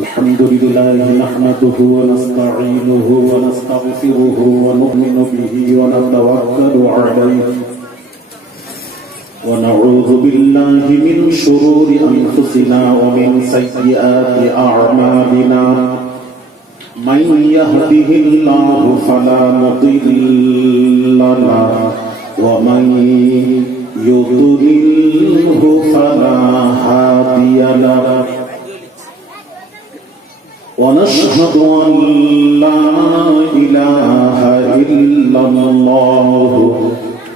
अल्हम्दुलिल्लाह नहमदुहु व नस्तईनुहु व नस्तगफिरुहु व नु'मिनु बिही व नतवक्कलु अलैहि व नऊज़ु बिल्लाहि मिन शुरूरि अनफुसिना व मिन सय्यिआति अअमालिना मन यहदिहिल्लाहु फला मुदिल्ल लहु व मन युद्लिल्हु फला हादिय लहु ونشهد أن لا إله إلا الله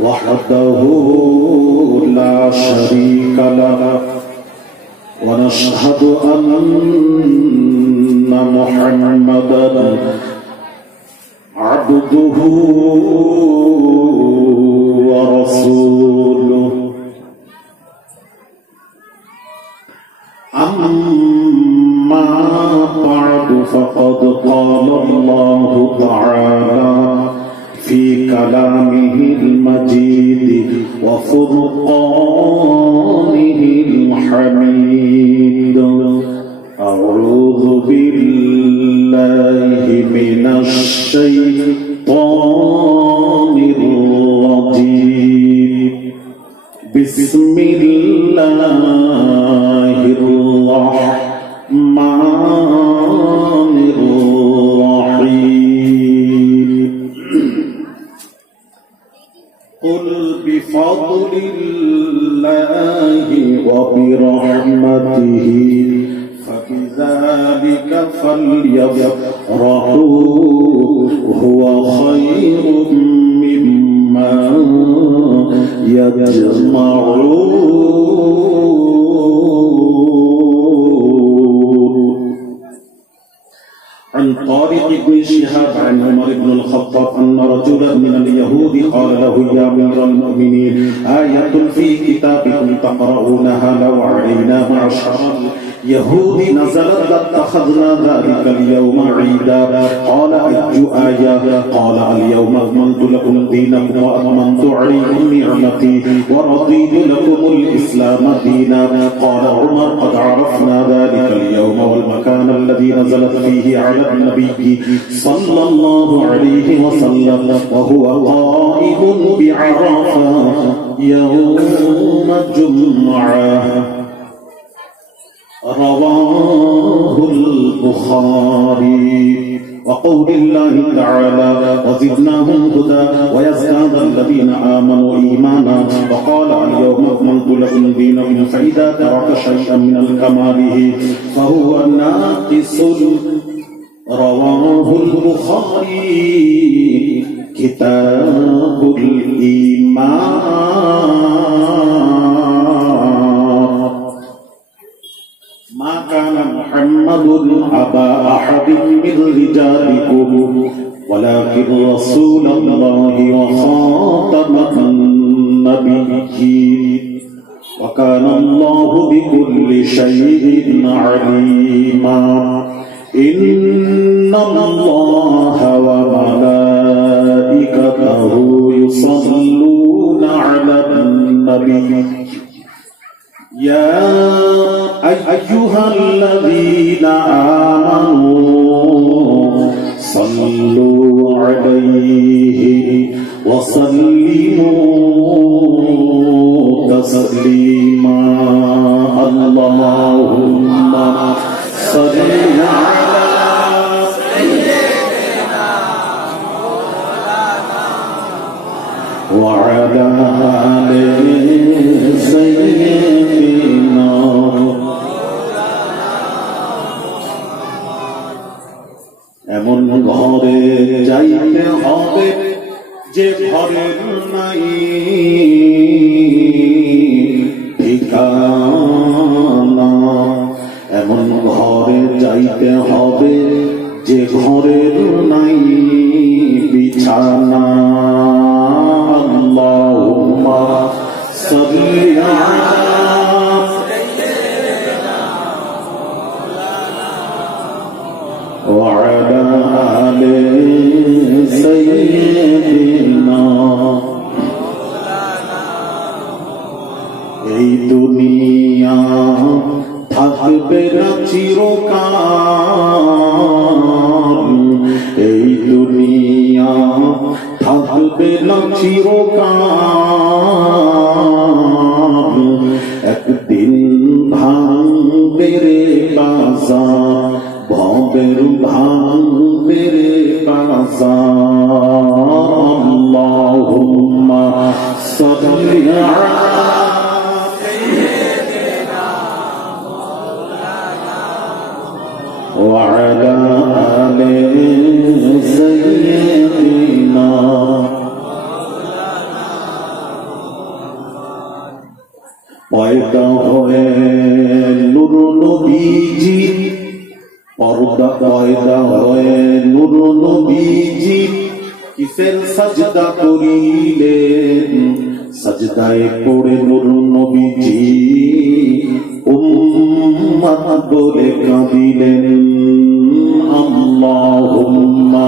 وحده لا شريك له ونشهد أن محمدا عبده ورسوله أما بعد فقد قال الله تعالى في كلامه المجيد وفرقانه الحميد أعوذ بالله من الشيطان الرجيم بسم الله الرحمن الرحيم قل بفضل الله وبرحمته فبذلك فليفرحوا هو خير مما يجمعون عن طارق بن شهاب عن عمر بن الخطاب أن رجلا من اليهود قال له يا أمير المؤمنين آية في كتابكم تقرؤونها لو علينا معشر اليهود نزلت لاتخذنا ذلك اليوم عيدا قال أي آية قال اليوم أكملت لكم دينكم وأتممت عليكم نعمتي ورضيت لكم الإسلام دينا قال عمر قد عرفنا ذلك اليوم والمكان الذي نزلت فيه على النبي صلى الله عليه وسلم وهو قائم بعرفة يوم الجمعة رواه البخاري وقول الله تعالى وزدناهم هدى ويزداد الذين آمنوا إيمانا وقال اليوم أكملت لكم دينكم فإذا ترك شيئا من الكماله فهو ناقص رواه البخاري كتاب الإيمان ما كان محمد أبا أحد من رجالكم ولكن رسول الله وخاتم النبيين وكان الله بكل شيء عليما إن الله وملائكته يصلون على النبي يا أيها الذين آمنوا صلوا عليه وسلموا تسليما اللهم صل على سيدنا وعلى آل سيدنا এমন ঘরে যাইতে হবে যে ঘরের নাই ঠিকানা এমন ঘরে যাইতে হবে যে ঘরের নাই বিছানা আল্লাহুম্মা সাল্লি আলা সাইয়্যিদিনা ওয়া আলা আলি সাইয়্যিদিনা এই দুনিয়া থাকবে না চিরকাল এই দুনিয়া থাকবে না চিরকাল, একদিন ভাঙবে রে বাজার, ভবের ভাঙবে রে বাজার। আল্লাহুম্মা সাল্লি আলা وعلى آل سيدنا পয়দা হয়ে নূর নবীজি, পর্দা পয়দা হয়ে নূর নবীজি কিসের সাজদা করিলেন, সাজদায় পড়ে নূর নবীজি উম্মাত বলে কাঁদিলেন। আল্লাহুম্মা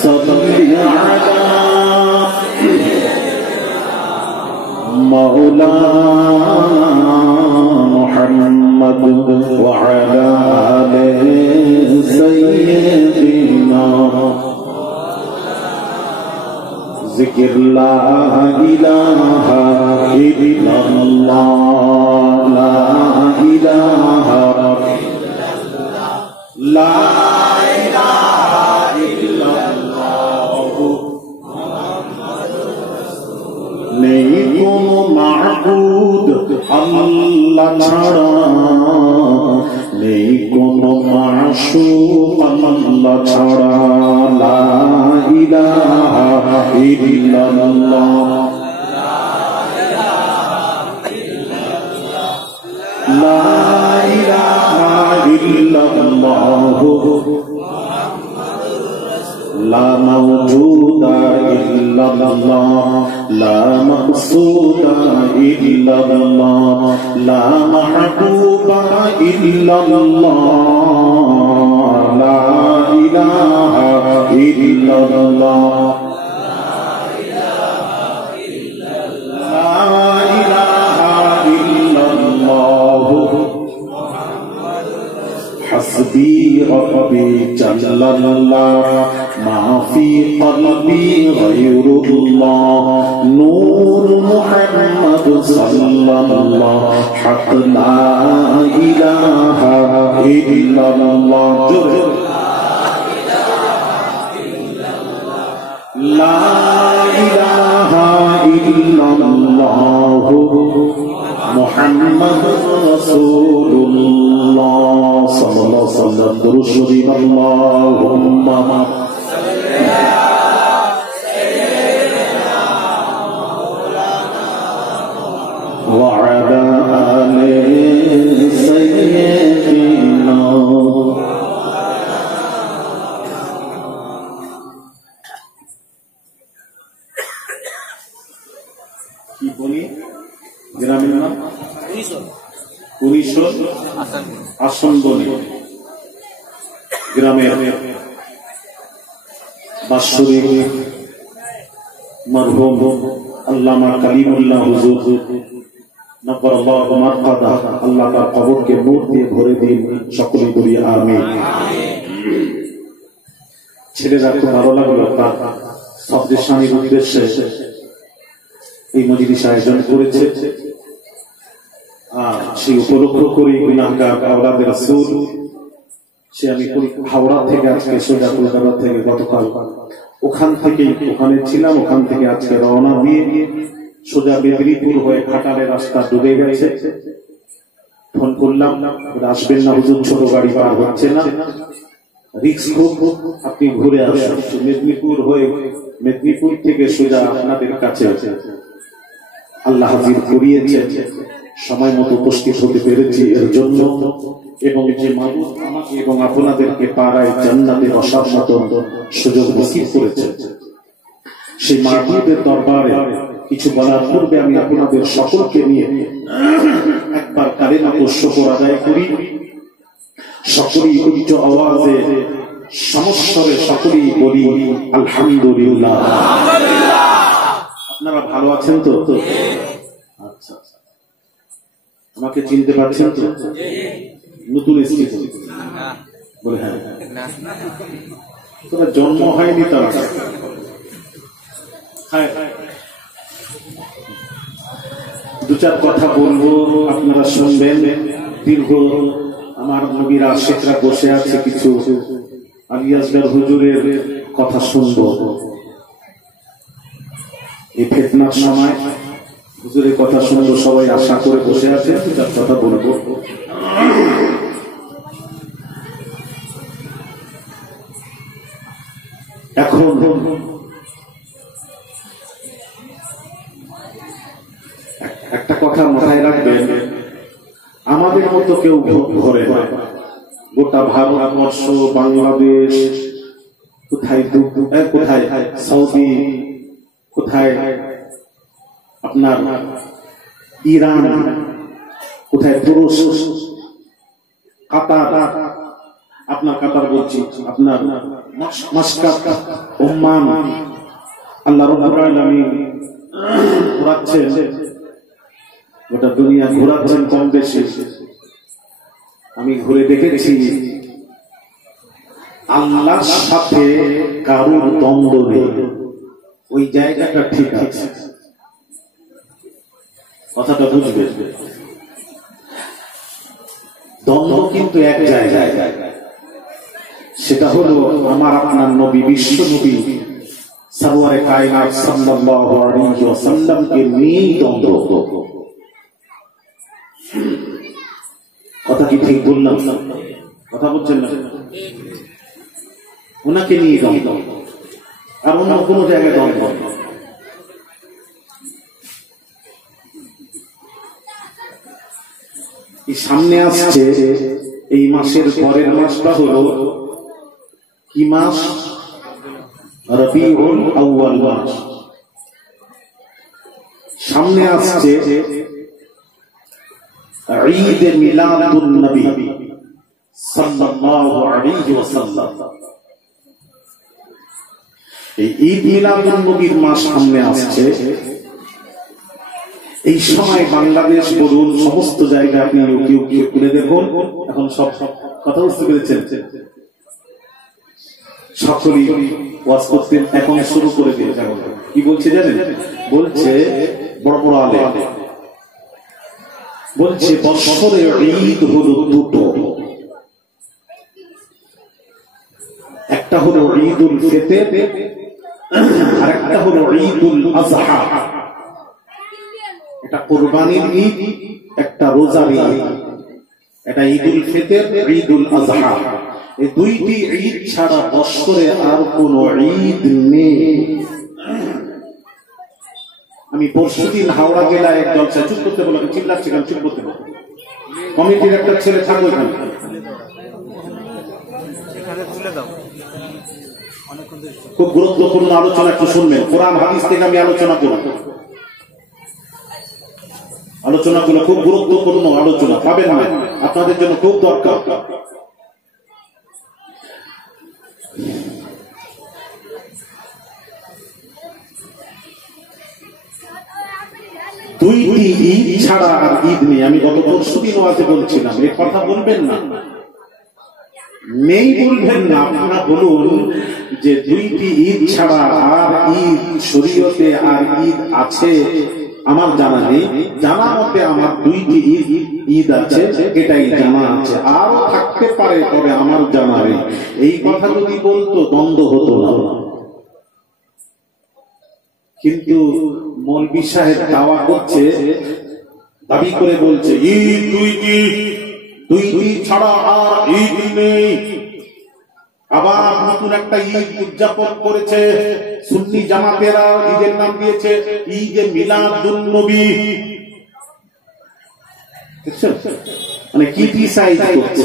সাল্লি আলা মাওলানা মুহাম্মদ ওয়া আলা আলি সাইয়্যিদিনা। জিকির লা ইলাহা ইল্লাল্লাহ, লা ইলাহা ইল্লাল্লাহ, লা ইলাহা ইল্লাল্লাহ, মুহাম্মাদুর রাসূলুল্লাহ। নেই কোনো মাবুদ আল্লাহ ছাড়া, নেই কোনো মাশূক আল্লাহ ছাড়া, লা ইলাহা ইল্লাল্লাহ, লা ইলাহা ইল্লাল্লাহ, লা মাওজুদা ইল্লাল্লাহ, লা মাকসুদা ইল্লাল্লাহ, লা মাহবুবা ইল্লাল্লাহ, লা ইলাহা ইল্লাল্লাহ, লা ইলাহা ইল্লাল্লাহ। হাসবি রব্বি জাল্লাল্লাহ মা ফি কলবি গায়রুল্লাহ, নূর মুহাম্মদ সাল্লাল্লাহ, হক লা ইলাহা ইল্লাল্লাহ, লা ইলাহা ইল্লাল্লাহ, মুহাম্মাদুর রাসূলুল্লাহ সাল্লাল্লাহু আলাইহি ওয়াসাল্লাম। দুরূদ শরীফ। আল্লাহুম্মা সাল্লি আলা সাইয়্যিদিনা মাওলানা ওয়া আলা আলি সাইয়্যিদিনা। কি বলি গ্রামের নাম? কুরিশোর আসন বলি। গ্রামের বাৎসরিক মরহুম আল্লামা কালিমুল্লাহ হুজুর নব্বরাল্লাহু মারকাদাহ, আল্লাহ তার কবরকে নূর দিয়ে ভরে দিন, সকলে বলি আমিন। ছেলেরা খুব ভালো লাগলো তার শব্দের স্বামীর উদ্দেশ্যে এই মজলিস আয়োজন করেছে। সেই উপলক্ষ করে গুনাহগার আওলাদে রাসূল, সে আমি হাওড়া থেকে আজকে সোজা কলকাতা থেকে গতকাল ওখান থেকে ওখানে ছিলাম, ওখান থেকে আজকে রওনা দিয়ে সোজা মেদিনীপুর হয়ে ঘাটালের রাস্তা ডুবে গেছে। ফোন করলাম, আসবেন না হুজুর, ছোট গাড়ি পার হচ্ছে না, রিস্ক খুব, আপনি ঘুরে আসুন। মেদিনীপুর হয়ে মেদিনীপুর থেকে সোজা আপনাদের কাছে আল্লাহ হাজির করিয়েছে, সময় মতো উপস্থিত হতে পেরেছি এর জন্য, এবং যে মাবুদ আমাকে এবং আপনাদেরকে পাড়ায় জান্নাতে বসার মতো সুযোগ নসিব করেছে, সেই মাবুদের দরবারে কিছু বলার পূর্বে আমি আপনাদের সকলকে নিয়ে একবার কালিমাত শুকর আদায় করি। সকলেই উচ্চ আওয়াজে সমস্বরে সকলেই বলি আলহামদুলিল্লাহ। আপনারা ভালো আছেন তো? আচ্ছা, আমাকে চিনতে পারছেন তো? নতুন এসেছে বলে হ্যাঁ তোরা জন্ম হয়নি তারা দু চার কথা বলবো আপনারা শুনবেন। দীর্ঘ আমার নবীর আশিকরা বসে আছে, কিছু আলী আসগর হুজুরের কথা শুনবো। এই ফিতনার সময় হুজুরের কথা শুনবো, সবাই আশা করে বসে আছে, দু চার কথা বলবো। এখন একটা কথা মাথায় রাখবেন, আমাদের মতো কেউ ঘরে না, গোটা ভারতবর্ষ, বাংলাদেশ, কোথায় কোথায় সৌদি, কোথায় আপনার ইরান, কোথায় তুরস্ক, কাতার, আপনার কাতার বলছি, আপনার মাসকাত, ওমান, আল্লাহ রাব্বুল আলামিন ঘোরাচ্ছেন, গোটা দুনিয়া ঘোরাচ্ছেন কম বেশি। আমি ঘুরে দেখেছি আল্লাহর সাথে কারোর দ্বন্দ্ব নেই, ওই জায়গাটা ঠিক আছে, কথাটা বুঝবে। দ্বন্দ্ব কিন্তু এক জায়গায়, সেটা হলো আমার আপনার নবী, বিশ্ব নবী সরওয়ারে কায়নাত সাল্লাল্লাহু আলাইহি ওয়াসাল্লামকে নিয়ে দ্বন্দ্ব। কথা কি ঠিক বললাম? কথা বলছেন না? ওনাকে নিয়ে দ্বন্দ্ব, আর অন্য কোনো জায়গায় দ্বন্দ্ব। সামনে আসছে এই মাসের পরের মাসটা হলো কি মাস? রবিউল আউয়াল মাস। সামনে আসছে ঈদ মিলাদুন নবী সাল্লাল্লাহু আলাইহি ওয়াসাল্লাম। এই ঈদ মিলাদুন নবীর মাস সামনে আসছে। এই সময় বাংলাদেশ বলুন, সমস্ত জায়গায় আপনি ইউটিউব খুলে দেখুন, এখন সব কথা বুঝতে পেরেছেন, সকলেই ওয়াজ করতে এখন শুরু করে দিয়েছে। কি বলছে জানেন? বলছে বড় বড় আলেম বলছে বছরের ঈদ হলো দুটো, একটা হলো ঈদুল ফিতর আর একটা হলো ঈদুল আযহা। এটা কুরবানির ঈদ, একটা রোজার ঈদ। এটা ঈদুল ফিতর, ঈদুল আযহা। এই দুইটি ঈদ ছাড়া বছরে আর কোন ঈদ নেই। আমি পরশুদিন হাওড়া জেলায় এক জলসায়, চুপ করতে বলে চিল্লাচ্ছে কেন? চুপ করতে বলে, কমিটির একটা ছেলে থাকবে এখানে, খুব গুরুত্বপূর্ণ আলোচনা একটু শুনবেন। কোরআন হাদিস থেকে আমি আলোচনা করব, আলোচনাগুলো খুব গুরুত্বপূর্ণ আলোচনা, পাবেন না, আপনাদের জন্য খুব দরকার। দুইটি ঈদ ছাড়া আর ঈদ নেই। আমি গত পরশুদিন ওয়াজে বলছিলাম, এই কথা বলবেন না, নেই বলবেন না, আপনারা বলুন যে দুইটি ঈদ ছাড়া আর ঈদ শরীয়তে আর ঈদ আছে আমার জানা নেই। জানা মতে আমার দুইটি ঈদ আছে, এটাই জানা আছে, আরো থাকতে পারে, তবে আমার জানা নেই। এই কথা যদি বলতো দ্বন্দ্ব হতো না, কিন্তু মৌলভী সাহেব দাওয়া করছে, দাবি করে বলছে ঈদ দুইটি ছাড়া আর ঈদ নেই। আবার নতুন একটা ঈদ উদযাপন করেছে সুন্নি জামাতেরা, ঈদের নাম দিয়েছে ঈদে মিলাদুন নবী। মানে ক্রিটিসাইজ করছে,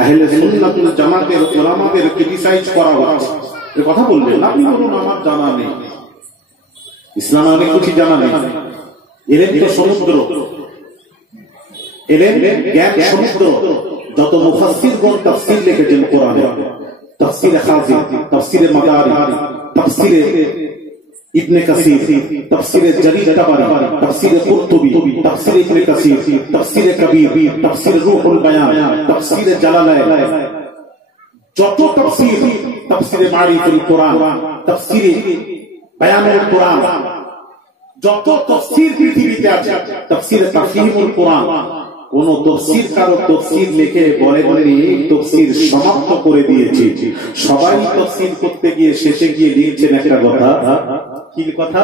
আহলে সুন্নাতুল জামাতের উলামাদের ক্রিটিসাইজ করা হচ্ছে। এই কথা বলবেন না, আপনি বলুন আমার জানা নেই, ইসলাম অনেক কিছু জানা নেই। এলেন তো সমুদ্র, এলেন জ্ঞান সমুদ্র। যত মুফাসসিরগণ তাফসীর লিখেছেন কোরআনে, তাফসীরে খাজিন, তাফসীরে মাদারি, তাফসীরে ইবনে কাসির, তাফসিরে জারীর তাবারি, তাফসিরে কুরতুবী, তাফসিরে ইবনে কাসির, তাফসিরে কবীর, তাফসিরে রূহুল বায়ান, তাফসিরে জালালাইন, যত তাফসির, তাফসিরে মারিফুল কোরআন, তাফসিরে বায়ানুল কোরআন, যত তাফসির পৃথিবীতে আছে, তাফসিরে তাফহিমুল কোরআন, কোন তাফসির কারো তাফসির লিখে বলেননি তাফসির সমাপ্ত করে দিয়েছি। সবাই তাফসির করতে গিয়ে শেষে গিয়ে লিখছেন একটা কথা, কি কথা?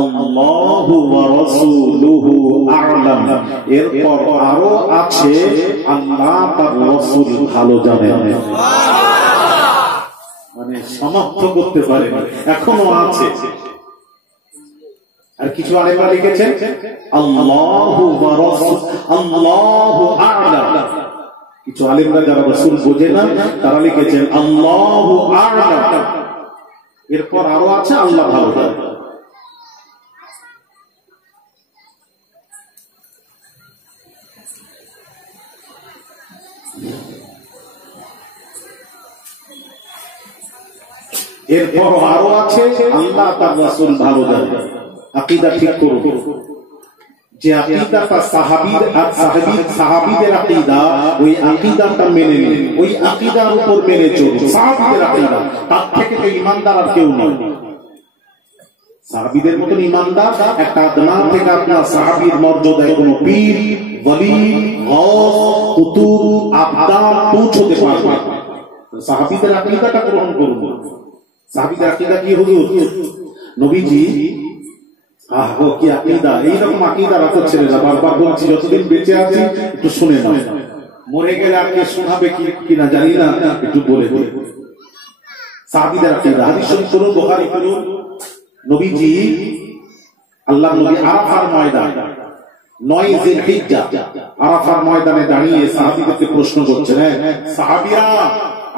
আল্লাহু ওয়া রাসূলুহু আ'লাম। এরপর আরো আছে আল্লাহ তার রাসূল ভালো জানেন। মানে সমাপ্ত করতে পারে, এখনো আছে। আর কিছু আলেমরা লিখেছেন আল্লাহু ওয়া রাসূল, আল্লাহু আ'লাম। কিছু আলেমরা যারা রাসূল বোঝে না তারা লিখেছেন আল্লাহু আ'লাম। এরপর আরো আছে আল্লাহ ভালো জানেন। এরপর আরো আছে আল্লাহ তার রাসূল ভালো জানেন। আকীদা ঠিক করুন, যে আকীদাটা সাহাবীদের আকীদা, ওই আকীদাটা মেনে নিন, ওই আকীদার উপর মেনে চলুন। সাহাবীদের আকীদা, তার থেকে তো ঈমানদার আর কেউ নয়। সাহাবীদের মতন ঈমানদার একটা আদনা থেকে আপনার সাহাবীর মর্যাদায় কোনো পীর, ওয়ালি, গাউস, কুতুব, আবদাল পৌঁছতে পারবে। সাহাবীদের আকীদাটা গ্রহণ করুন। সাহাবীদের আকীদা কি হুজুর? নবীজি কি আকীদা, এইরকম আকীদা রাখতে ছেলেরা বারবার বলছি, যতদিন বেঁচে আছি একটু শুনে নাও, মরে গেলে আর কে শোনাবে কিনা জানি না, একটু বলে দিই। সাহাবীদের আকীদা, হাদিস শরীফ পড়ুন, বুখারী পড়ুন। নবীজি, আল্লাহর নবী আরাফার ময়দান 9 জিলহিজ্জা আরাফার ময়দানে দাঁড়িয়ে সাহাবীদেরকে প্রশ্ন করছেন, সাহাবীরা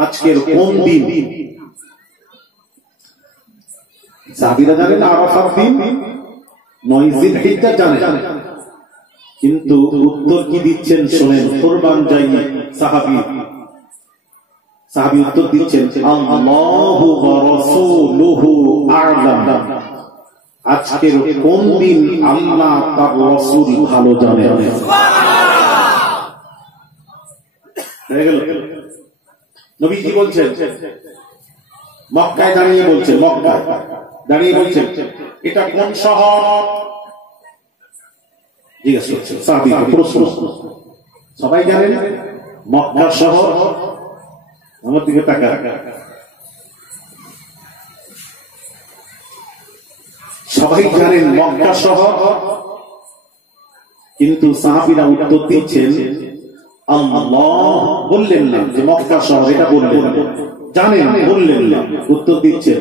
আজকের কোন দিন? সাহাবীরা জানেন আরাফার দিন 9 জিলহিজ্জা জানেন, কিন্তু উত্তর কি দিচ্ছেন শোনেন। কুরবান যায়নি সাহাবী উত্তর দিচ্ছেন আল্লাহু ওয়া রাসূলুহু আ'লাম। আজকের কোন দিন আল্লাহ তার রাসূল ভালো জানেন। হয়ে গেল। নবীজি বলছেন, মক্কায় দাঁড়িয়ে বলছেন, মক্কায় দাঁড়িয়ে বলছেন এটা কোন শহর? জিজ্ঞেস করছেন সাহাবীকে প্রশ্ন। সবাই জানেন মক্কা শহর। আমার দিকে তাকা। সবাই জানেন মক্কা শহর, কিন্তু সাহাবীরা উত্তর দিচ্ছেন আল্লাহ, বললেন না যে মক্কা শহর, এটা বললেন জানেন, বললেন না, উত্তর দিচ্ছেন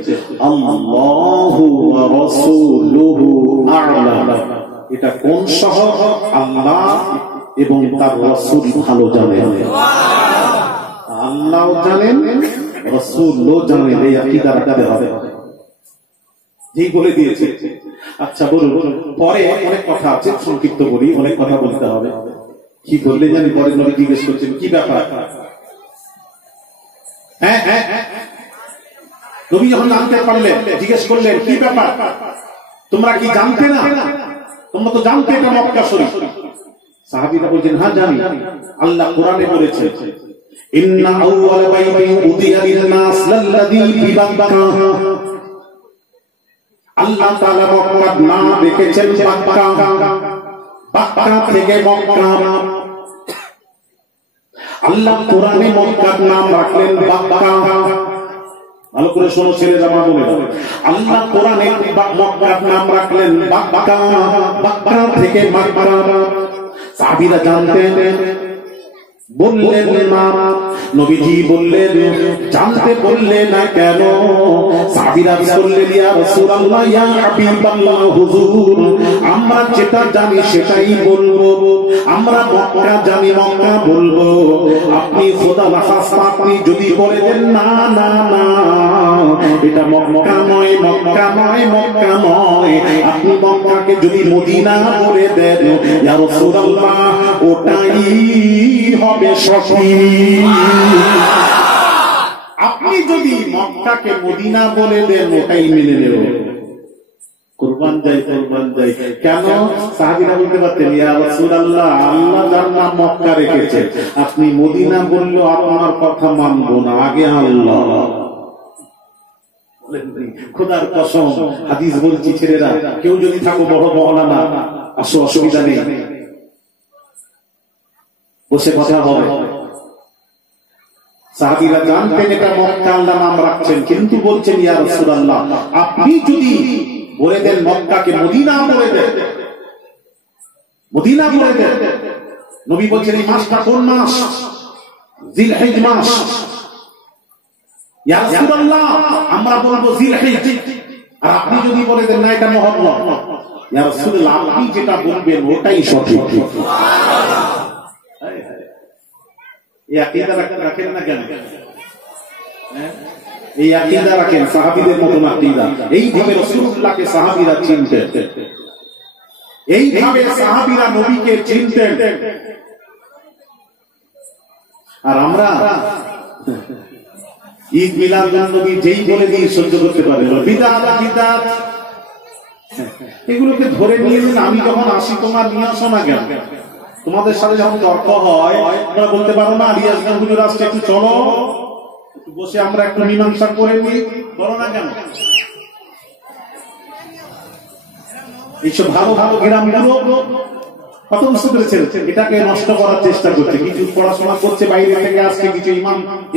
আল্লাহু ওয়া রাসূলুহু আ'লাম। এটা কোন শহর? আল্লাহ এবং তার রাসূল ভালো জানেন। আল্লাহও জানেন, রাসূলও জানেন। এই আকীদা রাখতে হবে। জি বলে দিয়েছে। আচ্ছা বলুন, পরে অনেক কথা আছে, সংক্ষিপ্ত বলি, অনেক কথা বলতে হবে। কি বললে জানি, পরে নবী জিজ্ঞেস করছেন কি ব্যাপার। নবী যখন জানতে পারলেন, জিজ্ঞেস করলেন কি ব্যাপার, তোমরা কি জানতে না? তোমরা তো জানতে এটা মক্কা শরীফ। সাহাবীরা বলছেন হ্যাঁ জানি, আল্লাহ কোরআনে বলেছে ইন্না আউওয়াল বাইতিন উদিয়া লিন-নাস লাল্লাযী বিবাক্কা। আল্লাহ তাআলা মক্কার নাম রেখেছেন বাক্কা, বাক্কা থেকে মক্কা। আল্লাহ কোরআনে মক্কার নাম রাখলেন বাক্কা। ভালো করে শোনো ছেলেরা, মা বলে, আল্লাহ কোরআনে মক্কার নাম রাখলেন বাক্কা, বাক্কা থেকে মক্কা। সাহাবীরা জানতেন, বললেন না। নবীজি বললেন জানতে বললেন না কেন? সাহাবীরা বললেন ইয়া রাসূলুল্লাহ, ইয়া হাবিবাল্লাহ, হুজুর আমরা যেটা জানি সেটাই বলবো। আমরা মক্কা জানি, মক্কা বলবো। আপনি খোদা লাখাস্তা আপনি যদি বলে দেন না না না এটা মক্কা নয়, মক্কা নয়, মক্কা নয়, আপনি মক্কাকে যদি মদিনা বলে দেন, ইয়া রাসূলুল্লাহ ওটাই হবে সঠিক। আপনি যদি মক্কাকে মদিনা বলে দেন, ওটাই মেনে নেব। কুরবান যাই কেন? সাহাবীরা বলতে পারতেন, ইয়া রাসূলুল্লাহ, আল্লাহ যার নাম মক্কা রেখেছে, আপনি মদিনা বললেও আপনার কথা মানবো না, আগে আল্লাহ। খোদার কসম, হাদিস বলছি ছেলেরা, কেউ যদি থাকো বড় মওলানা, আসো, অসুবিধা নেই, বসে কথা হবে। সাহাবীরা জানতেন এটা মক্কা আল্লাহ নাম রাখছেন, কিন্তু বলছেন ইয়া রাসূলুল্লাহ, আপনি যদি বলে দেন মক্কাকে মদিনা বলে দেন, মদিনা বলে দেন। নবী বলছেন এই মাসটা কোন মাস? জিলহিজ মাস। ইয়া রাসূলুল্লাহ, আমরা বলবো জিলহিজ, আর আপনি যদি বলে দেন না এটা মুহররম, ইয়া রাসূলুল্লাহ, আপনি যেটা বলবেন ওটাই সঠিক। সুবহানাল্লাহ। এই আকীদা রাখেন না কেন? এই আকীদা রাখেন, সাহাবীদের মতন আকীদা। এইভাবে রাসূলুল্লাহকে সাহাবীরা চিনতেন, এইভাবে সাহাবীরা নবীকে চিনতেন। আর আমরা ঈদ মিলাদুন নবী যেই বলে দিই সহ্য করতে পারে না, বিদআত বিদআত, এগুলোকে ধরে নিয়ে আমি যখন আসি তোমার নিয়ে আসো না কেন? তোমাদের সাথে যখন তর্ক হয় তোমরা বলতে পারো না রিয়াজ খান হুজুর আসছে, একটু চলো একটু বসে আমরা একটু মীমাংসা করে নিই, বলো না কেন? এইসব ভালো ভালো গ্রামগুলো কত বুঝতে পেরেছেন, এটাকে নষ্ট করার চেষ্টা করছে। কিছু পড়াশোনা করছে বাইরে থেকে আসছে, কিছু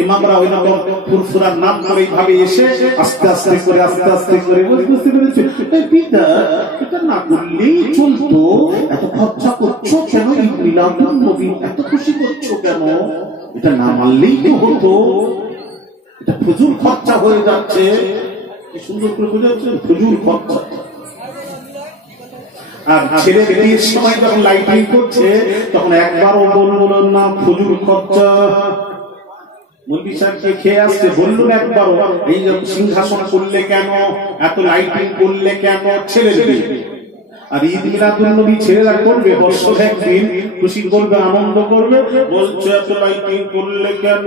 ইমামরা ওই রকম ফুরফুরার নাম করে এইভাবে এসে আস্তে আস্তে করে বুঝতে পেরেছে এটা না করলেই চলতো, এত খরচা করছো কেন, ঈদ মিলাদুন নবী এত খুশি করছো কেন, এটা না মানলেই তো হতো, এটা ফজুল খরচা হয়ে যাচ্ছে। কি সুন্দর করে বুঝাচ্ছেন, ফজুল খরচা। আর ছেলে বিয়ের সময় যখন লাইটিং করছে তখন একবারও বলল না ফজুল খরচা। মুলবি সাহেবকে খেয়ে আসছে, বলল না একবারও এই সিংহাসন করলে কেন, এত লাইটিং করলে কেন, ছেলে বিয়ে। আর ঈদ মিলাদুন নবী ছেলেরা করবে, বছর একদিন খুশি করবে, আনন্দ করবে, বলছে এত লাইটিং করলে কেন,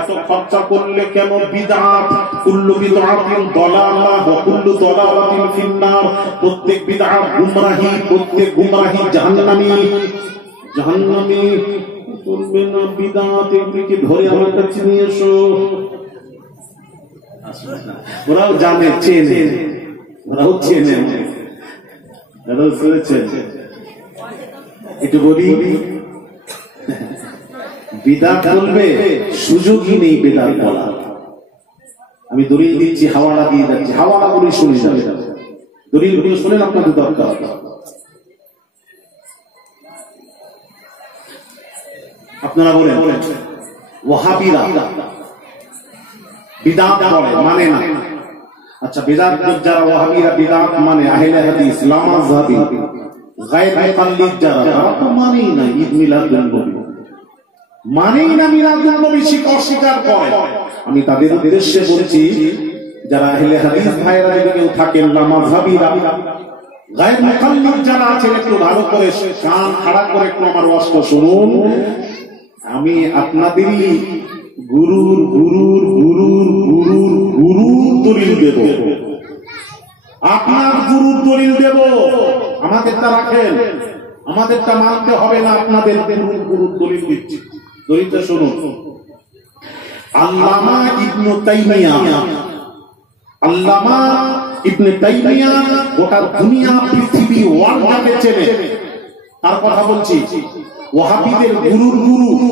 এত খরচা করলে কেন, বিদআত, কুল্লু বিদআতিন দালালাহ ওয়া কুল্লু দালালাতিন ফিন্নার, প্রত্যেক বিদআত গুমরাহি, প্রত্যেক গুমরাহি জাহান্নামী, জাহান্নামী। চলবে না বিদআত, এগুলিকে ধরে আমার কাছে নিয়ে এসো। ওরাও জানে, চেনে, ওরাও চেনে, একটু বলি বিদআত বলবে, সুযোগই নেই বেদাত বলা। আমি দলিল দিচ্ছি, হাওয়ালা দিয়ে যাচ্ছি, হাওয়ালা বলে শুনে যাবে, দলিল গুলো শুনেন, আপনাদের দরকার। আপনারা বলেন ওয়াহাবিরা বিদআত বলে, মানে না। আচ্ছা, বিদআত যারা ওয়াহাবিরা বিদআত মানে, আহলে হাদিস, লামাযহাবী, গায়র মুকাল্লিদ যারা, তারা তো মানেই না ঈদ মিলাদুন নবী, মানেই না মিলাদুন নবী, অস্বীকার করে। আমি তাদের উদ্দেশ্যে বলছি, যারা আহলে হাদিস ভাইরা যদি কেউ থাকেন, লামাযহাবীরা, গায়র মুকাল্লিদ যারা আছেন, একটু ভালো করে কান খাড়া করে একটু আমার ওয়াজ শুনুন। আমি আপনাদেরই গুরুর গুরুর গুরুর গুরুর গুরুর দলিল দেব, আপনার গুরুর দলিল দেব। আমাদেরটা রাখেন, আমাদেরটা মানতে হবে না, আপনাদের গুরুর দলিল দিচ্ছি। দলিলটা শুনুন। আল্লামা ইবনে তাইমিয়া, আল্লামা ইবনে তাইমিয়া গোটা দুনিয়া, পৃথিবী, ওয়ার্ল্ডকে চেনে, তার কথা বলছি। ওয়াহাবিদের গুরুর গুরু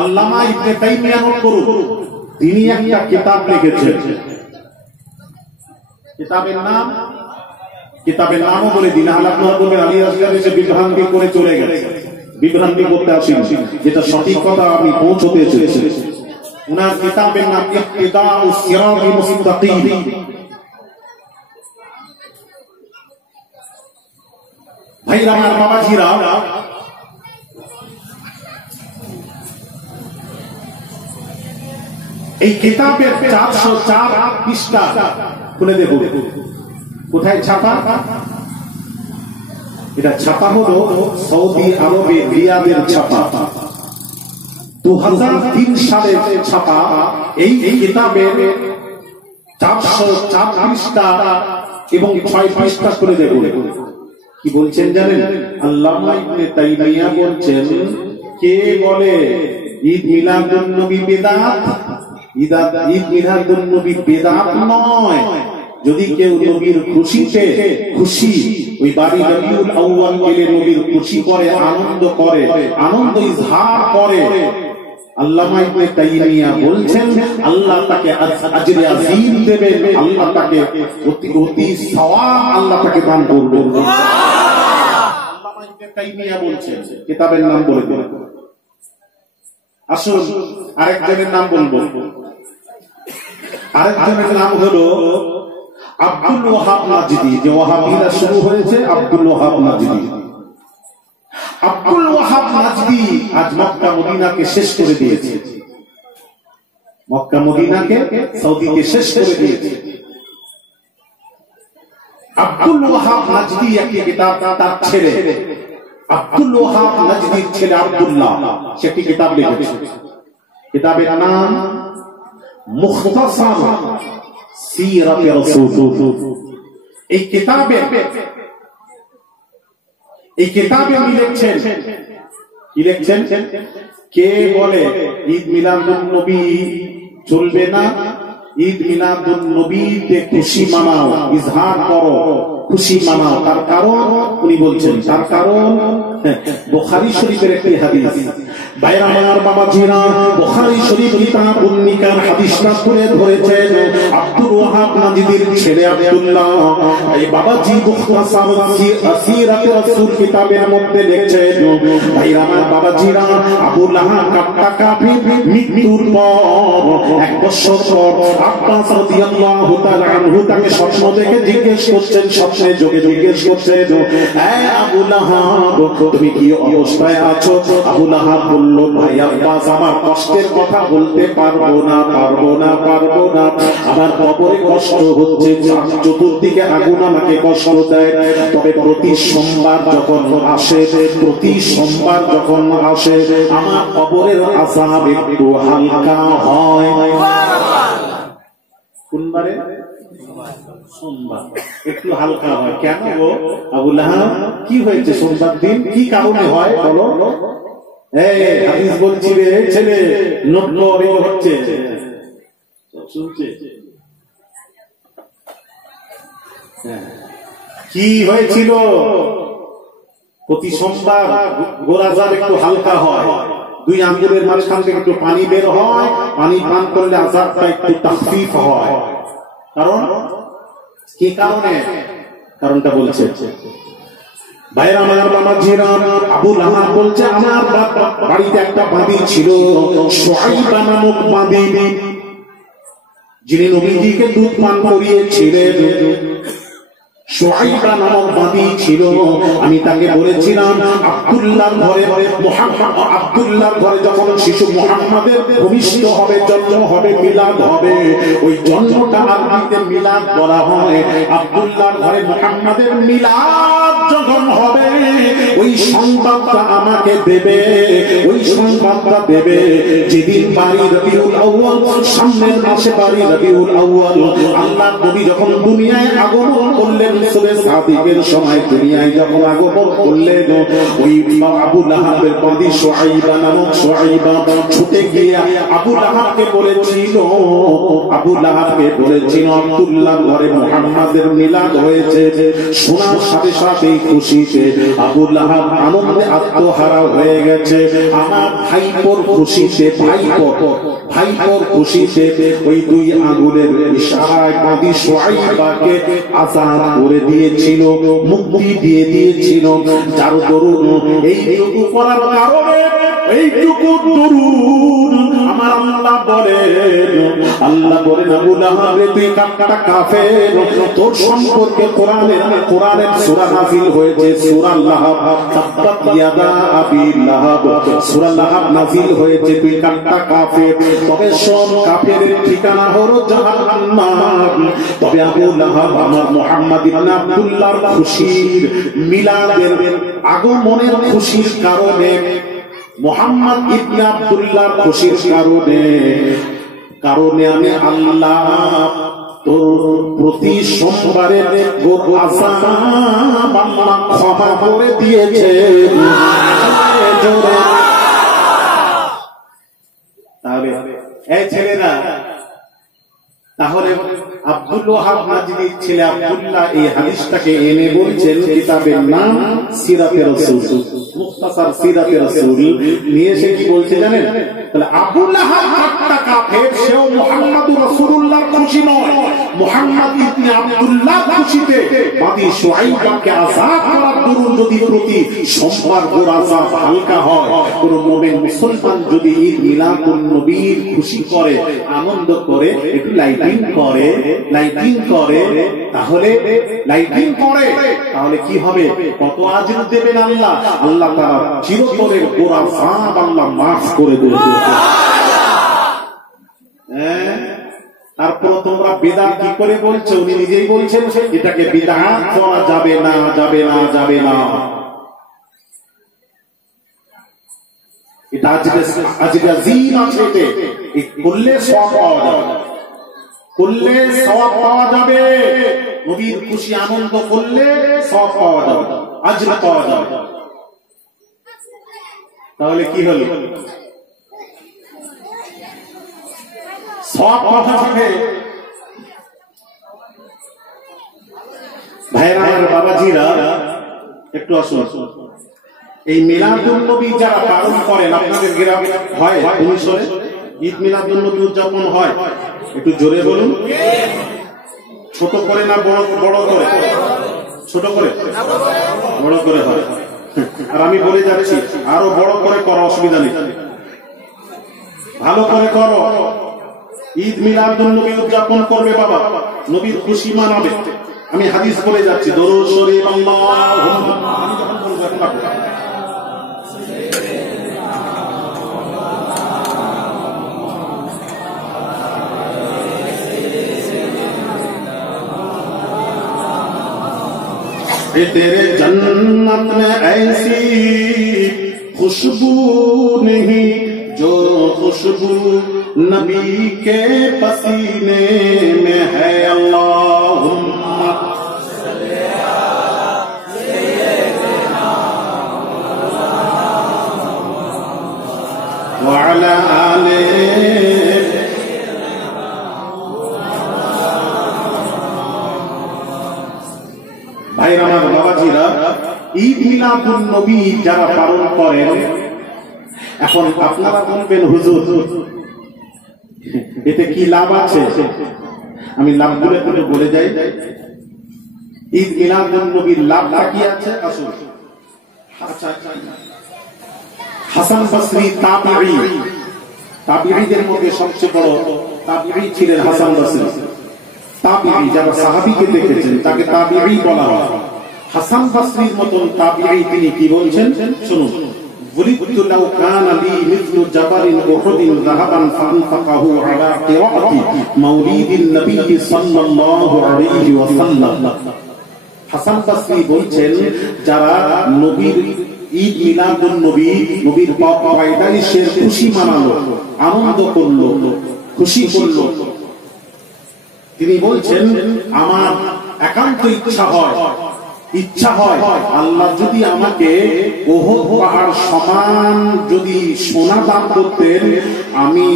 আল্লামা ইবনে তাইমিয়া, নোট করুন, তিনি একটা কিতাব লিখেছেন। কিতাবের নামও বলে দিন, আপনারা বলবেন আলী আসগার এসে বিভ্রান্তি করে চলে গেছে। বিভ্রান্তি করতে আসেন, যেটা সঠিক কথা আমি পৌঁছতে এসেছি। উনার কিতাবের নাম ইক্তিদাউস সিরাতিল মুস্তাকিম। ভাইরা আমার, বাবাজিরা, এই কিতাবের 404 পৃষ্ঠা খুলে দেখুন, কোথায় ছাপা। এটা ছাপা হলো সৌদি আরবে রিয়াদের ছাপা, 2003 সালে ছাপা। এই কিতাবের 404 পৃষ্ঠা এবং 6 পৃষ্ঠা করে দেখুন কি বলছেন জানেন? আল্লামা ইবনে তাইমিয়া বলছেন, কে বলে ঈদ মিলাদুন নবী বিদআত? ঈদ মিলাদুন নবী বিদআত নয়। যদি কেউ নবীর খুশিতে খুশি, ওই বাড়ি রবিউল আউয়াল গেলে নবীর খুশি করে, আনন্দ করে, আনন্দ ইজহার করে, আল্লামা ইবনে তাইমিয়া বলছেন আল্লাহ তাকে আজরে আযীম দেবেন, আল্লাহ তাকে অতি সওয়াব আল্লাহ তাকে দান করবেন। আল্লামা ইবনে তাইমিয়া বলছেন, কিতাবের নাম বলে দিন। আসুন আরেকজনের নাম বলবো। আরেকজনের নাম হলো আব্দুল ওয়াহাব নাজদি। যে ওয়াহাবিরা শুরু হয়েছে, আব্দুল ওয়াহাব নাজদি। আব্দুল ওয়াহাব নাজদি আজ মক্কা মদিনাকে শেষ করে দিয়েছে। মক্কা মদিনাকে, সৌদিকে শেষ করে দিয়েছে। আব্দুল ওয়াহাব নাজদি একটি কিতাব, তার ছেলে আব্দুল ওয়াহাব নাজদির ছেলে আব্দুল্লাহ সে একটি কিতাব লিখেছে। কিতাবের নাম মুখতাসার সিরাতে রাসূল। এই কিতাবে উনি লিখছেন, কি লিখছেন? কে বলে ঈদ মিলাদুন নবী চলবে না? ঈদ মিলাদুন নবীতে খুশি মানাও, ইজহার করো, খুশি মানাও। তার কারণ উনি বলছেন, তার কারণ বুখারী শরীফের একটি হাদিস। বাইরে আমার বাবাজিরা, বুখারী শরীফ কিতাব উন্নিকার হাদিসটা তুলে ধরেছেন আব্দুল ওয়াহাব নাজদির ছেলে আব্দুল্লাহ। এই বাবাজি মুখতাসার সিরাতে রাসূল কিতাবের মধ্যে লিখছেন, বাইরে আমার বাবাজিরা, আবু লাহাব কাফটা কাফির মৃত্যুর পর 1 বছর পর আব্বাস রাদিয়াল্লাহু তাআলা আনহু তাকে স্বপ্ন দেখে জিজ্ঞেস করছেন, স্বপ্নে যোগে জিজ্ঞেস করছেন, এই আবু লাহাব তুমি কি অবস্থায় আছো? আবু লাহাব বলল, ভাই আব্বাস আমার কষ্টের কথা বলতে পারবো না, আমার কবরে কষ্ট হচ্ছে, চতুর্দিকে আগুন আমাকে কষ্ট দেয়। তবে প্রতি সোমবার যখন আসে আমার কবরের আযাব একটু হালকা হয়। কোনবারে? সোমবার একটু হালকা হয়। কেন গো আবু লাহাব, কি হয়েছে সোমবার দিন? কি কারণে হয় বলো? হাদিস বলছি রে ছেলে, নোট হচ্ছে শুনছে। কি হয়েছিল? প্রতি সোমবার গোরাজার একটু হালকা হয়, 2 আঙ্গুলের মাঝখান থেকে একটু পানি বের হয়, পানি পান করলে আযাবটা একটু তাখফিফ হয়। কারণ কি কারণে? কারণটা বলছে ভাইরা আমার বাবাজিরা, আবু লাহাব বলছে আমার বাড়িতে একটা বাঁদী ছিল, শুআইবা নামক বাঁদী, যিনি নবীজিকে দুধ পান করিয়েছিলেন। শুআইবা নামক বাঁদী ছিল। আমি তাকে বলেছিলাম আব্দুল্লাহর ঘরে আব্দুল্লাহর ঘরে যখন শিশু মুহাম্মাদের ভূমিষ্ঠ হবে, জন্ম হবে, মিলাদ হবে, ওই জন্মটা আরবিতে মিলাদ বলা হয়। আব্দুল্লাহর ঘরে মুহাম্মাদের মিলাদ যখন হবে, ওই সংবাদটা আমাকে দেবে, ওই সংবাদটা দেবে যেদিন বাড়ি রবিউল আউয়াল, সামনের মাসে বাড়ি রবিউল আউয়াল, আল্লাহর নবী যখন দুনিয়ায় আগমন করলেন, সাদিকের সময় দুনিয়ায় যখন আগমন করলেন, ওই আবু লাহাবের বাঁদী শুআইবা নামক শুআইবা ছুটে গিয়ে আবু লাহাবকে বলেছিল আব্দুল্লাহর ঘরে মুহাম্মাদের মিলাদ হয়েছে। শোনার সাথে সাথে খুশিতে আবু লাহাব আনন্দে আত্মহারা হয়ে গেছে। আমার ভাইপোর খুশিতে, ভাইপোর খুশিতে ওই 2 আঙ্গুলের ইশারায় বাঁদী শুআইবাকে আযাদ করে দিয়েছিল, মুক্তি দিয়ে দিয়েছিল। যার দরুন এইটুকু করার কারণে, এইটুকু দরুন আমার আল্লাহ বলেন আবু লাহাব তুই কাফটা কাফের, তোর সম্পর্কে কোরআনের সূরা নাযিল হয়েছে, সূরা লাহাব, তাব্বাত ইয়াদা আবি লাহাব, সূরা লাহাব নাযিল হয়েছে, তুই কাফটা কাফের। তবে সব কাফেরের ঠিকানা হলো জাহান্নাম। তবে আবু লাহাব আমার মুহাম্মদ ইবনে আব্দুল্লাহর খুশির, মিলাদের আগমনের খুশির কারণে, মুহাম্মদ ইবনে আব্দুল্লাহর খুশির কারণে আমি আল্লাহ তো প্রতি সোমবারে ক্ষমা করে দিয়েছে। তাহলে এই ছেলেরা, তাহলে আব্দুল ওয়াহাব নাজদির ছেলে আব্দুল্লাহ এই হাদিসটাকে এনে বলছেন কিতাবের নাম সিরাতে রাসূল, মুখতাসার সিরাতে রাসূল নিয়ে এসে কি বলছে জানেন? তাহলে আবু লাহাব একটা কাফের, সেও মুহাম্মদুর রাসূলুল্লাহর খুশি নয়, মুহাম্মদ ইবনে আব্দুল্লাহ খুশিতে বাদী শুআইবকে আযাব করার দরুন যদি প্রতি সোমবার গোর আযাব হালকা হয়, কোন মুমিন মুসলমান যদি ঈদ মিলাদুন নবীর খুশি করে, আনন্দ করে, একটু লাইটিং করে, তাহলে কি হবে? কত আজর দেবেন আল্লাহ, আল্লাহ তাআলা চিরতরের গোর আযাব আল্লাহ মাফ করে দেবে। তারপর তোমরা বিদআত কি করে বলছো? উনি নিজেই বলছেন এটাকে বিদআত করা যাবে না, যাবে না, যাবে না। এটা আজকে আজিম আছে, করলে সওয়াব পাওয়া যাবে, করলে সওয়াব পাওয়া যাবে। নবীর খুশি আনন্দ করলে সওয়াব পাওয়া যাবে, আজর পাওয়া যাবে। তাহলে কি হলো? সওয়াব পাওয়া যাবে। ভাইরা আর বাবাজিরা একটু আসুন, এই মিলাদুন নবী যারা পালন করেন, আপনাদের গ্রামে হয় অনুসরে ঈদ মিলাদুন নবী উদযাপন হয়, একটু জোরে বলুন। ছোট করে না বড় করে? ছোট করে, বড় করে হয়। আর আমি বলে যাচ্ছি আরো বড় করে করো, অসুবিধা নেই, ভালো করে করো। ঈদ মিলাদুন নবী উদযাপন করবে বাবা, নবীর খুশি মানাবে। আমি হাদিস বলে যাচ্ছি, দরুদ শরীফ আল্লাহুম্মা, আমি যখন বলবো এখন রাখো। तेरे जन्नत में ऐसी खुशबू नहीं जो खुशबू नबी के पसीने में है। अल्लाहुम्मा सल्ली अला सय्यिदिना व अला आले। ভাইরা আমার, বাবাজিরা, ঈদ মিলাদুন নবী যারা পালন করেন, এখন আপনারা বলবেন হুজুর এতে কি লাভ আছে? আমি লাভগুলো করে বলে যাই। ঈদ মিলাদুন নবীর লাভটা কি আছে? আসুন। হাসান বসরি তাবিঈদের মধ্যে সবচেয়ে বড় তাবিঈ ছিলেন হাসান বসরি। তাবিঈ যারা সাহাবীকে দেখেছেন তাকে তাবিঈ বলা হয়। হাসান বসরির মতন তাবিঈ তিনি কি বলছেন শুনুন। বুলিতু লাউ কানা লি মিথলু জাবালিন উহুদিন যাহাবান ফানফাকাহু আলা কিরাআতি মাউলিদিন নবী সাল্লাল্লাহু আলাইহি ওয়াসাল্লাম। হাসান বসরি বলছেন যারা নবীর ঈদ মিলাদুন নবী, নবীর পয়দাইশের খুশি মানালো, আনন্দ করলো, খুশি করলো, তিনি বলছেন আমার একান্ত ইচ্ছা হয় আল্লাহ যদি আমাকে ওহদ পাহাড় সমান যদি সোনা দান করতেন, আমি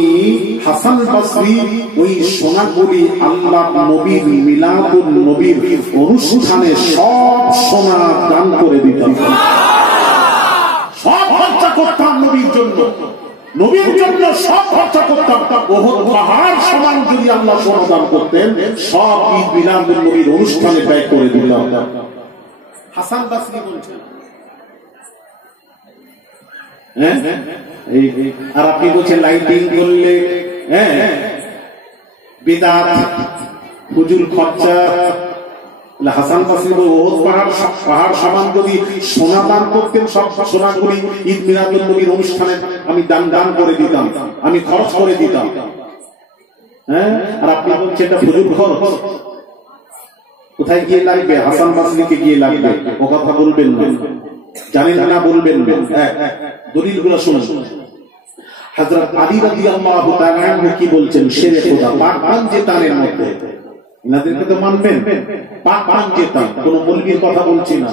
হাসান বসরি ওই সোনাগুলি আল্লাহ নবীর মিলাদুন নবীর অনুষ্ঠানে সব সোনা দান করে দিতাম, সব খরচা করতাম নবীর জন্য, নবীর জন্য সব খরচা করতাম। ওহদ পাহাড় সমান যদি আল্লাহ সোনা দান করতেন, সব ঈদ মিলাদুন নবীর অনুষ্ঠানে ব্যয় করে দিতাম। হাসান বসরি বলছেন। আর আপনি বলছেন লাইটিং করলে বিদআত, হুজুর খরচা। হাসান বসরি ওহদ পাহাড় সমান যদি সোনা দান করতেন, সব সোনাগুলি ঈদ মিলাদুন নবীর অনুষ্ঠানে আমি দান করে দিতাম, আমি খরচ করে দিতাম। আর আপনি বলছেন এটা হুজুর খরচ, কোথায় গিয়ে লাগবে? হাসান বসরিকে গিয়ে লাগবে। ও কথা বলবেন না, জানেন না বলবেন না। দলিলগুলো শুনুন। হযরত আলী রাদিয়াল্লাহু তাআলা আনহু কি বলছেন? শেরে খোদা পাক পাঞ্জে তানের মধ্যে এনাদেরকে তো মানবেন। পাক যেতাম, কোন মৌলবীর কথা বলছি না।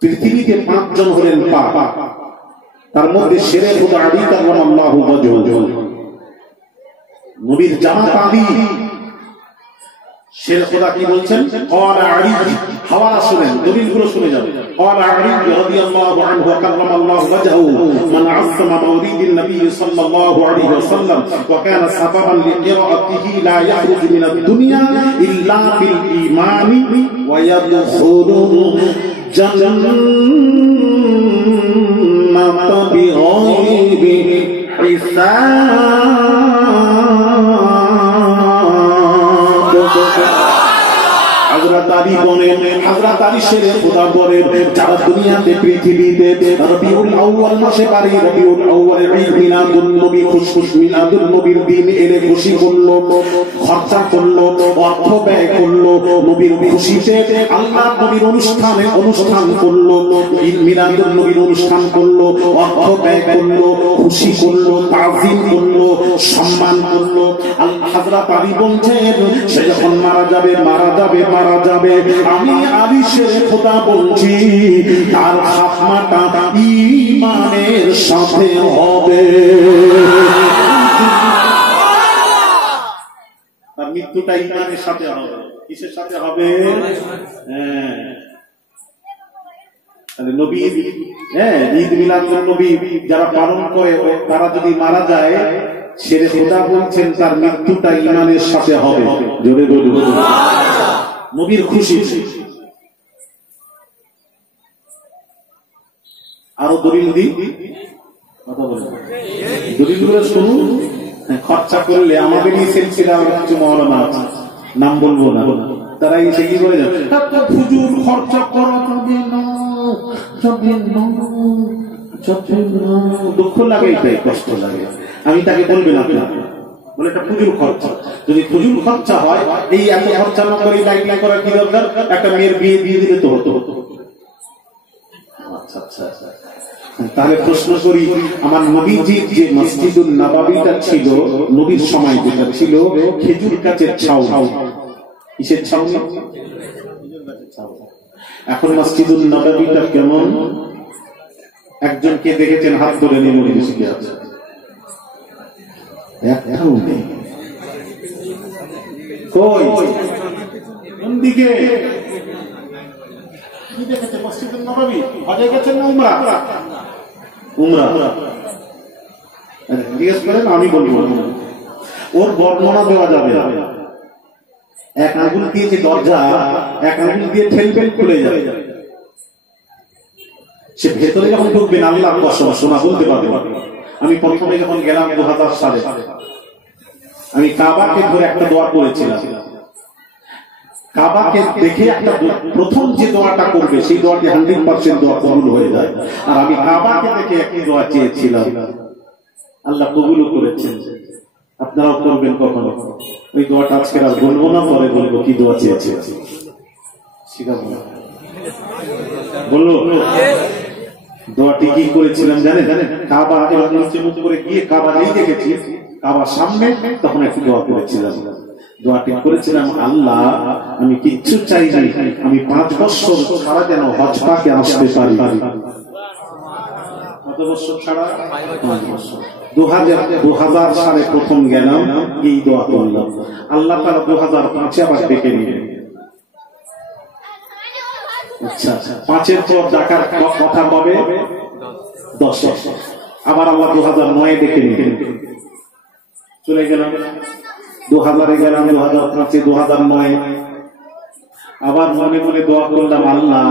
পৃথিবীতে 5 জন হলেন পাক, তার মধ্যে শেরে খুদা আলী কাররামাল্লাহু ওয়াজহু, নবীর জামাত আলী। শের খুদা কি বলছেন? ক্বালা আলী, হাওয়ালা শুনেন, দলিলগুলো শুনে যান। ক্বালা আলী রাদিয়াল্লাহু আনহু কাররামাল্লাহু ওয়াজহু মান আযযামা মাওলিদিন নবী সাল্লাল্লাহু আলাইহি ওয়াসাল্লাম ওয়া কানা সাবাবান লিকিরাআতিহি লা ইয়াখরুজু মিনাদ দুনিয়া ইল্লা বিল ঈমানি ওয়া ইয়াদখুলুল জান্নাতা বিগাইরি হিসাব। হযরত আলী বলেন, হযরত আলী শেরে খোদা বলেন, যারা দুনিয়াতে পৃথিবীতে রবিউল আউয়াল মাসে পারি, রবিউল আউয়ালে ঈদ মিলাদুন নবী, খুশখুশ মিলাদুন নবীর দিন এনে খুশি করলো, খরচা করলো, অর্থ ব্যয় করলো, নবীর খুশিতে আল্লাহ নবীর অনুষ্ঠান করলো, ঈদ মিলাদুন নবীর অনুষ্ঠান করলো, অর্থ ব্যয় করলো, খুশি করলো, তাজিম করলো, সম্মান করলো। হযরত আলী বলছেন, সে যখন মারা যাবে, আমি আলী শেরে খোদা বলছি, তার খাতমাটা ঈমানের সাথে হবে, তার মৃত্যুটা ঈমানের সাথে হবে। কিসের সাথে হবে? নবী, ঈদ মিলাদুন নবী যারা পালন করে, তারা যদি মারা যায়, শেরে খোদা বলছেন তার মৃত্যুটা ঈমানের সাথে হবে। জোরে বলুন নবীর খুশি। আরো দলিল দিই, কথা বলুন, দলিলগুলো শুনুন। খরচা করলে আমাদের এই সিলসিলা কিছু মাওলানা আছে, নাম বলবো না, তারা এসে কি বলে যাবে, হুজুর খরচা করা যাবে না, দুঃখ লাগে, এটাই কষ্ট লাগে। আমি তাকে বলবেন আপনার বলে এটা ফুজুল খরচা। যদি ফুজুল খরচা হয়, এই এত খরচা না করে লাইট না করার কি দরকার? একটা মেয়ের বিয়ে দিয়ে দিলে তো হতো। আচ্ছা আচ্ছা, তাহলে প্রশ্ন করি, আমার নবীজির যে মসজিদুন নববীটা ছিল, নবীর সময় যেটা ছিল, খেজুর গাছের ছাউনি। কিসের ছাউনি? এখন মসজিদুন নববীটা কেমন? একজনকে দেখেছেন হাত ধরে নিয়ে মসজিদে আছে, একটাও নেই। কই? কোন দিকে? কি দেখেছে? মসজিদুন নববী। হজে গেছেন না উমরা? উমরা। জিজ্ঞেস করেন, আমি বলবো। ওর বর্ণনা দেওয়া যাবে না। এক আঙুল দিয়ে যে দরজা, এক আঙুল দিয়ে ঠেলবেন, খুলে যাবে। সে ভেতরে যখন ঢুকবেন, আল্লাহর কসম শোনা বলতে পারবে। আমি প্রথমে যখন গেলাম 2000 সালে, আমি কাবাকে ধরে একটা দোয়া করেছিলাম। কাবাকে দেখে একটা প্রথম যে দোয়াটা করবে, সেই দোয়াটি 100% দোয়া কবুল হয়ে যায়। আর আমি কাবাকে দেখে একটি দোয়া চেয়েছিলাম, আল্লাহ কবুলও করেছেন। আপনারাও করবেন কখনো। ওই দোয়াটা আজকে আর বলবো না, পরে বলবো কি দোয়া চেয়েছি। শিখাবো না, বললো দোয়াটি কি করেছিলাম জানেন? কাবা মুখ করে গিয়ে কাবা নেই দেখেছি, কাবার সামনে তখন একটু দোয়া করেছিলাম। দোয়াটি করেছিলাম, আল্লাহ আমি কিচ্ছু চাইনি, আমি 5 বছর ছাড়া যেন হজ পাকে আসতে পারি। কত বছর ছাড়া? 5 বছর। 2000 সালে প্রথম গেলাম, এই দোয়া করলাম। আল্লাহ তাআলা 2005 আবার ডেকে নিলেন। আচ্ছা, 5-এর পর ডাকার কথা পাবে 10। আবার আল্লাহ 2009 ডেকে নিলেন। চলে গেলাম, 2000-এ গেলাম, 2005-এ, 2009। আবার মনে মনে দোয়া করলাম, আল্লাহ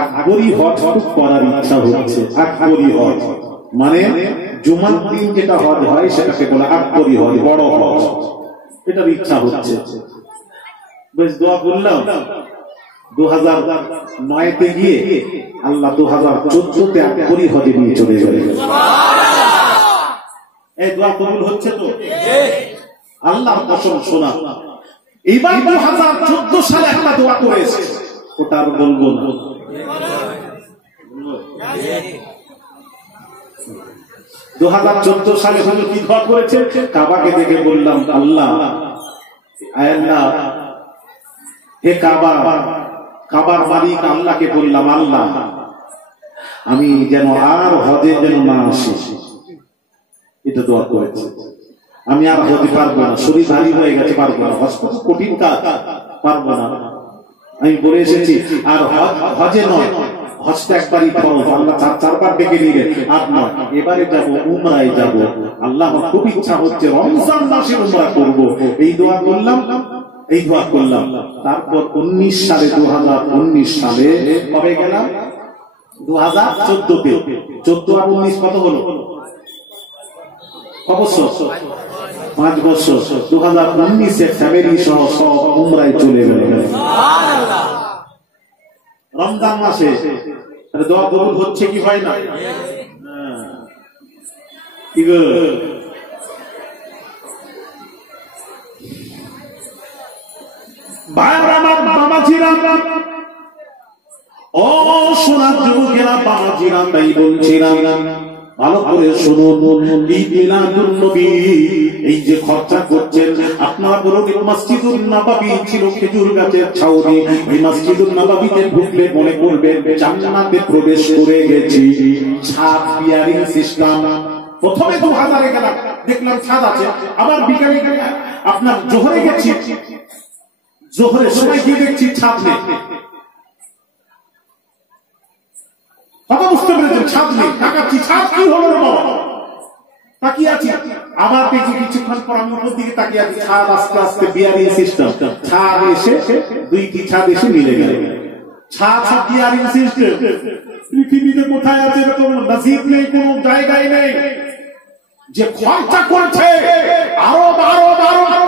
আকবরী হজ করার ইচ্ছা হচ্ছে। আকবরী হজ মানে জুমার দিন যেটা হজ হয় সেটাকে বলে আকবরী হজ, বড় হজ, এটার ইচ্ছা হচ্ছে। বেশ দোয়া করলাম। 2009-তে গিয়ে আল্লাহ 2014-তে আকবরী হজে নিয়ে চলে গেলেন। এই দোয়া কবুল হচ্ছে তো? আল্লাহর কসম শোনা। এইবার 2014 সালে একটা দোয়া করেছে, ওটা আর বলবো না। 2014 সালে হলো কি দোয়া করেছে? কাবাকে দেখে বললাম, আল্লাহ হে কাবা, কাবার মালিক আল্লাহকে বললাম, আল্লাহ আমি যেন আর হজে যেন না আসি, এটা দোয়া করেছে। আমি আর হতে পারবো না, শরীর ভারী হয়ে গেছে, পারবো না, হজ কত কঠিন কাজ, পারবো না। আমি বলে এসেছি আর হজে নয়, হজটা একবারই ফরজ, আল্লাহ চারবার ডেকে নিলে আর নয়, এবারে যাবো উমরায় যাবো, আল্লাহ আমার খুব ইচ্ছা হচ্ছে রমজান মাসে উমরা করবো, এই দোয়া করলাম, এই দোয়া করলাম। তারপর 19 সালে 2019 সালে কবে গেলাম, 2014-তে, 14 আর 19 কত হলো, অবশ্যই 5 বছর। 2019-এ ফ্যামিলি সহ সব উমরায় চলে গেল রমজান মাসে। দোয়া কবুল হচ্ছে কি হয় না? কি গো ভাইরা আমার, বাবাজিরা, ও সোনার যুবকেরা, বাবাজিরা, তাই বলছিলাম ভালো করে শুনুন, ঈদ মিলাদুন নবী এই যে খরচা করছেন আপনারা, বলুন মসজিদুন নববী ছিল খেজুর গাছের ছাউনি, এই মসজিদুন নববীতে ঢুকলে মনে করবেন জান্নাতে প্রবেশ করে গেছি। ছাদ বিয়ারিং সিস্টেম, প্রথমে 2000-এ গেলাম দেখলাম ছাদ আছে, আবার বিকালে আপনার জোহরে গেছি, জোহরের সময় গিয়ে দেখছি ছাদ নেই। কথা বুঝতে পেরেছেন? ছাদ নেই, তাকাচ্ছি ছাদ কি হলো রে বাবা, তাকিয়ে আছি, আবার দেখি কিছুক্ষণ পর আমি উপর দিকে তাকিয়ে আছি, ছাদ আস্তে আস্তে বিয়ারিং সিস্টেম, ছাদ এসে 2টি ছাদ এসে মিলে গেল, ছাদ বিয়ারিং সিস্টেম। পৃথিবীতে কোথায় আছে এরকম? নসিব নেই, কোন জায়গায় নেই। যে খরচা করেছে আরব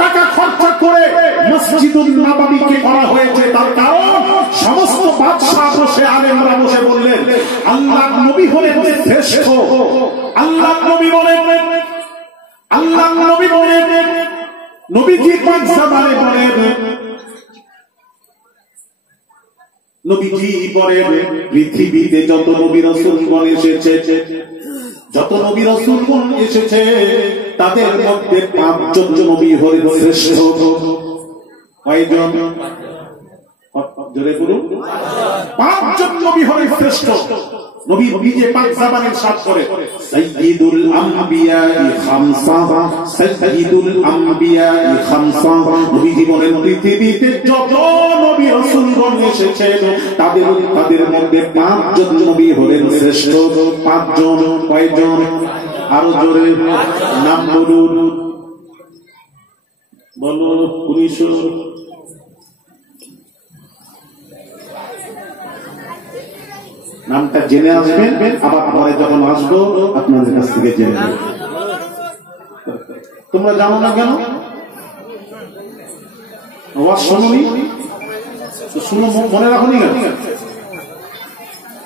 টাকা খরচা করে মসজিদুল নববীকে করা হয়েছে, তার কারণ সমস্ত বাদশাহ বসে, আলেমরা বসে বললেন আল্লাহর নবী হলেন শ্রেষ্ঠ, আল্লাহর নবী বলেন, আল্লাহর নবী বলেন, নবীজি পাক জামানে বলেন, নবীজি বলেন পৃথিবীতে যত নবী রাসূলগণ এসেছে, যত নবী রাসূলগণ এসেছে তাদের মধ্যে 5 জন নবী হলেন শ্রেষ্ঠ। কয়জন? জোরে বলুন, 5 জন নবী হলেন শ্রেষ্ঠ। নবী নিজে পাক জাবানের সাথ করে সাইয়্যিদুল আম্বিয়া খামসা, সাইয়্যিদুল আম্বিয়া খামসা। নবী জীবনের পৃথিবীতে যত নবী রাসূলগণ এসেছেন তাদের মধ্যে 5 জন নবী হলেন শ্রেষ্ঠ। 5 জন। কয়জন? আরো জোরে নাম বলুন, বলো। 1900 নামটা জেনে আসবেন, আবার পরে যখন আসবো আপনাদের কাছ থেকে জেনে নেব। তোমরা জানো না কেন? আওয়াজ শুনুনি, শুনো, মনে রাখুনি কেন?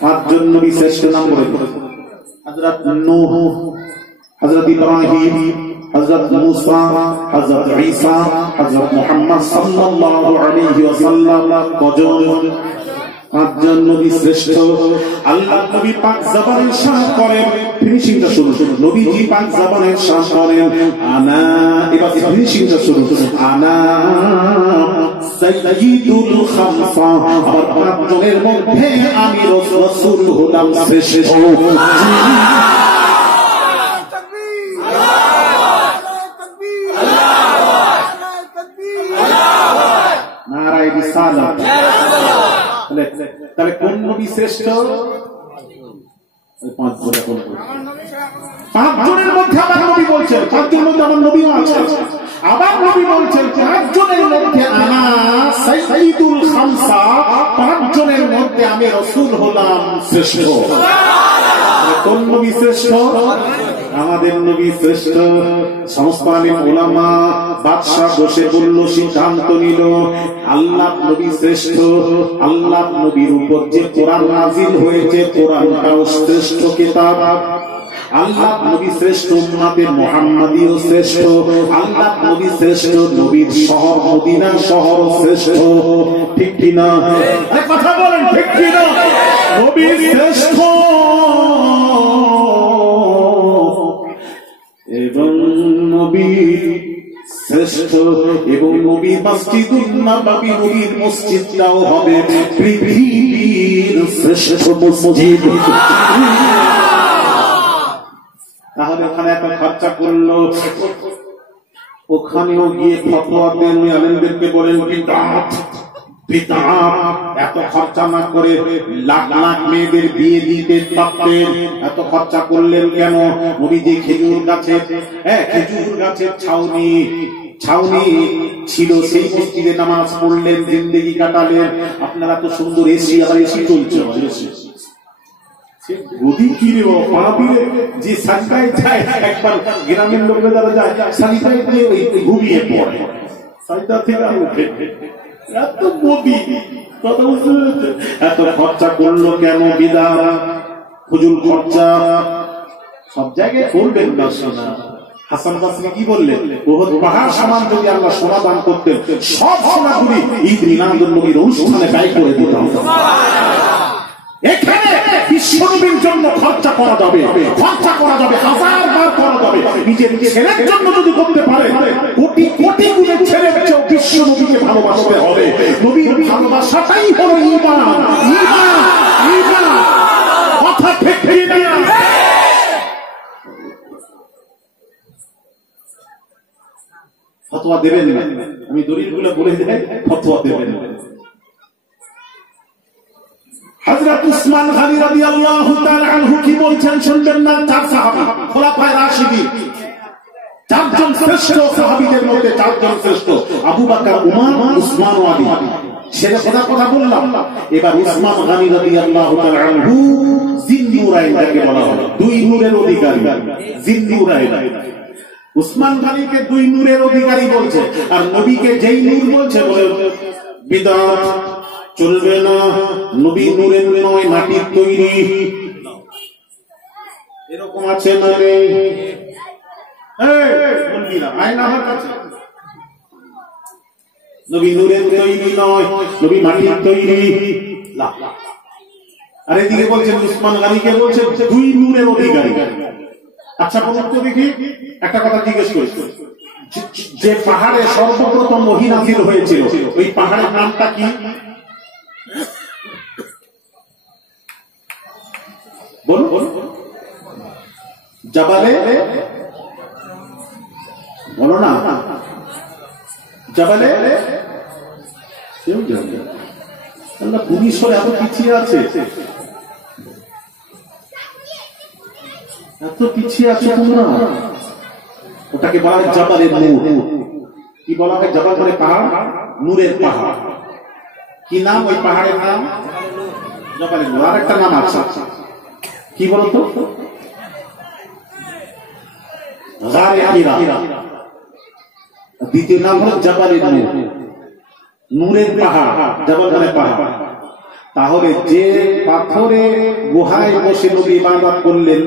5 জন নবী শ্রেষ্ঠ নাম বলে, হযরত নূহ, হযরত ইব্রাহিম, হযরত মুসা, হযরত ঈসা, হযরত মুহাম্মদ সাল্লাল্লাহু আলাইহি ওয়াসাল্লাম। কজন? 5 জন নবী শ্রেষ্ঠ। আল্লাহ নবী পাক জবানের শান করেন, ফিনিশিংটা শুনুন, নবীজি পাক জবানের শান করেন আনা, এবার ফিনিশিংটা শুনুন, আনা সাইয়্যিদুল খামসা, আমার 5 জনের মধ্যে আমি রাসূল হলাম শ্রেষ্ঠ। নারায়ে রিসালাত। তাহলে কোন নবী শ্রেষ্ঠ? 5 জনের মধ্যে আমার নবী বলছেন, 5 জনের মধ্যে আমার নবীও আছে। আবার নবী বলছেন 5 জনের মধ্যে আনা সাইয়্যিদুল খামসা, 5 জনের মধ্যে আমি রাসূল হলাম শ্রেষ্ঠ। কোন নবী শ্রেষ্ঠ? আমাদের নবী শ্রেষ্ঠ। সমস্ত আলেম ওলামা বাদশা বসে বলল, সিদ্ধান্ত নিল আল্লাহ নবী শ্রেষ্ঠ। আল্লাহ নবীর উপর যে কোরআন নাযিল হয়েছে, কোরআনটাও শ্রেষ্ঠ কিতাব। আল্লাহ নবী শ্রেষ্ঠ, উম্মতে মুহাম্মাদিও শ্রেষ্ঠ। আল্লাহ নবী শ্রেষ্ঠ, নবীর শহর মদিনা শহর শ্রেষ্ঠ। ঠিক কি না? কথা বলেন, ঠিক কি না? নবী শ্রেষ্ঠ এবং নবী শ্রেষ্ঠ এবং নবী মসজিদুন নববী নবীর মসজিদটাও হবে পৃথিবীর শ্রেষ্ঠ মসজিদ। তাহলে ওখানে এত খরচা করলো, ওখানেও গিয়ে ফতোয়া দেন, আলেমদেরকে বলেন বিদআত বিদআত। এত খরচা না করে লাখ লাখ মেয়েদের বিয়ে দিতে পারতেন, এত খরচা করলেন কেন? নবীজি খেজুর গাছের খেজুর গাছের ছাউনি ছিল, সেই মসজিদে নামাজ পড়লেন, জিন্দেগি কাটালেন। আপনারা তো সুন্দর এসি, আবার এসি চলছে, গদি কিরে যে সাজদায় যায়, একবার গ্রামের লোকেরা যায় সাজদায় দিয়ে ঘুমিয়ে পড়ে, সাজদা থেকে উঠে। এত গদি, এত খরচা করলো কেন? বিদআত ফুজুল খরচা সব জায়গায় করবেন না। শোনা হাসান বাসরি কি বললেন? ওহদ পাহাড় সমান যদি আল্লাহ সোনা দান করতেন, সব সোনাগুলি ঈদ মিলাদুন নবীর অনুষ্ঠানে ব্যয় করে দিতাম। এখানে বিশ্বনবীর জন্য খরচা করা যাবে, হাজারবার করা যাবে। নিজের ছেলের জন্য যদি করতে পারে, কোটি কোটি গুণে ছেলের চেয়েও বিশ্বনবীকে ভালোবাসতে হবে। নবীর ভালোবাসাটাই হলো ঈমান। কথা ঠিক না? ফতোয়া দেবেন না, আমি দলিলগুলো বলে দেই, ফতোয়া দেবেন না। হযরত উসমান গনি রাদিয়াল্লাহু তাআলা আনহু কি বলছেন শুনবেন না? চার সাহাবী খোলাফায়ে রাশিদিন, চারজন শ্রেষ্ঠ সাহাবীদের মধ্যে চারজন শ্রেষ্ঠ, আবু বকর, উমর, উসমান ও আলী। সেটা কথা বললাম। এবার উসমান গনি রাদিয়াল্লাহু তাআলা আনহু জিন্নুরাইন যাকে বলা হয়, দুই নূরের অধিকারী, জিন্নুরাইন। উসমান গনিকে দুই নূরের অধিকারী বলছে, আর নবীকে যেই নূর বলছে বলে বিদআত চলবে না। নবী নূরের নয়, মাটির তৈরি। এরকম আছে না রে? বলবি না, আয় না আমার কাছে। নবী নূরের তৈরি নয়, নবী মাটির তৈরি। আর এদিকে বলছেন উসমান গনিকে বলছেন দুই নূরের অধিকারী। আচ্ছা বলুন তো দেখি, একটা কথা জিজ্ঞেস করি, যে পাহাড়ে সর্বপ্রথম ওহী নাযিল হয়েছিল, ওই পাহাড়ের নামটা কি? বলুন। জাবালে, বলো না, জাবালে কেউ জানে না। পুলিশও এত পিছিয়ে আছে, এত পিছিয়ে আছে তোমরা। ওটাকে বলা হয় জাবালে নূর। কি বলা হয়? জাবাল মানে পাহাড়, নূরের পাহাড়। কি নাম ওই পাহাড়ের নাম? জাবালে নূর। আর একটা নাম আছে, কি বলতো? গারে হিরা। দ্বিতীয় নাম হলো জাবালে নূর, নূরের পাহাড়। জাবাল মানে পাহাড়। তাহলে যে পাথরে গুহায় বসে নবী ইবাদত করলেন,